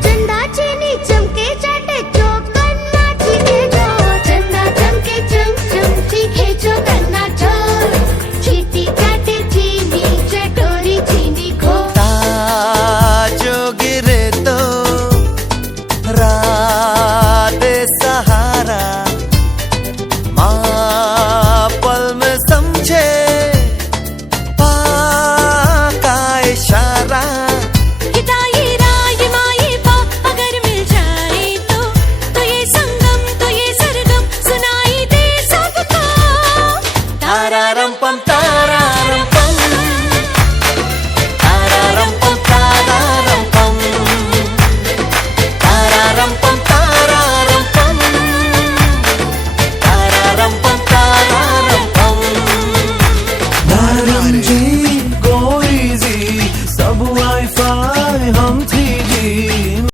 चंदा चीनी चमके चाटे चौकन्ना चीखे जो, चंदा चमके चम चम चीखे चौकन्ना चोर, चीटी चाटे चीनी चटोरी चीनी खो। जो गिरे तो रात सहारा, माँ पल में समझे पाका इशारा, हिदाये राय माये पा अगर मिल जाए तो ये संगम तो ये सरगम सुनाई दे सबको, तारारम पम तारारम पम, तारारम पम तारारम पम, तारारम पम तारारम पम, तारारम पम तारारम पम। Darum G, go easy, sub Wi-Fi.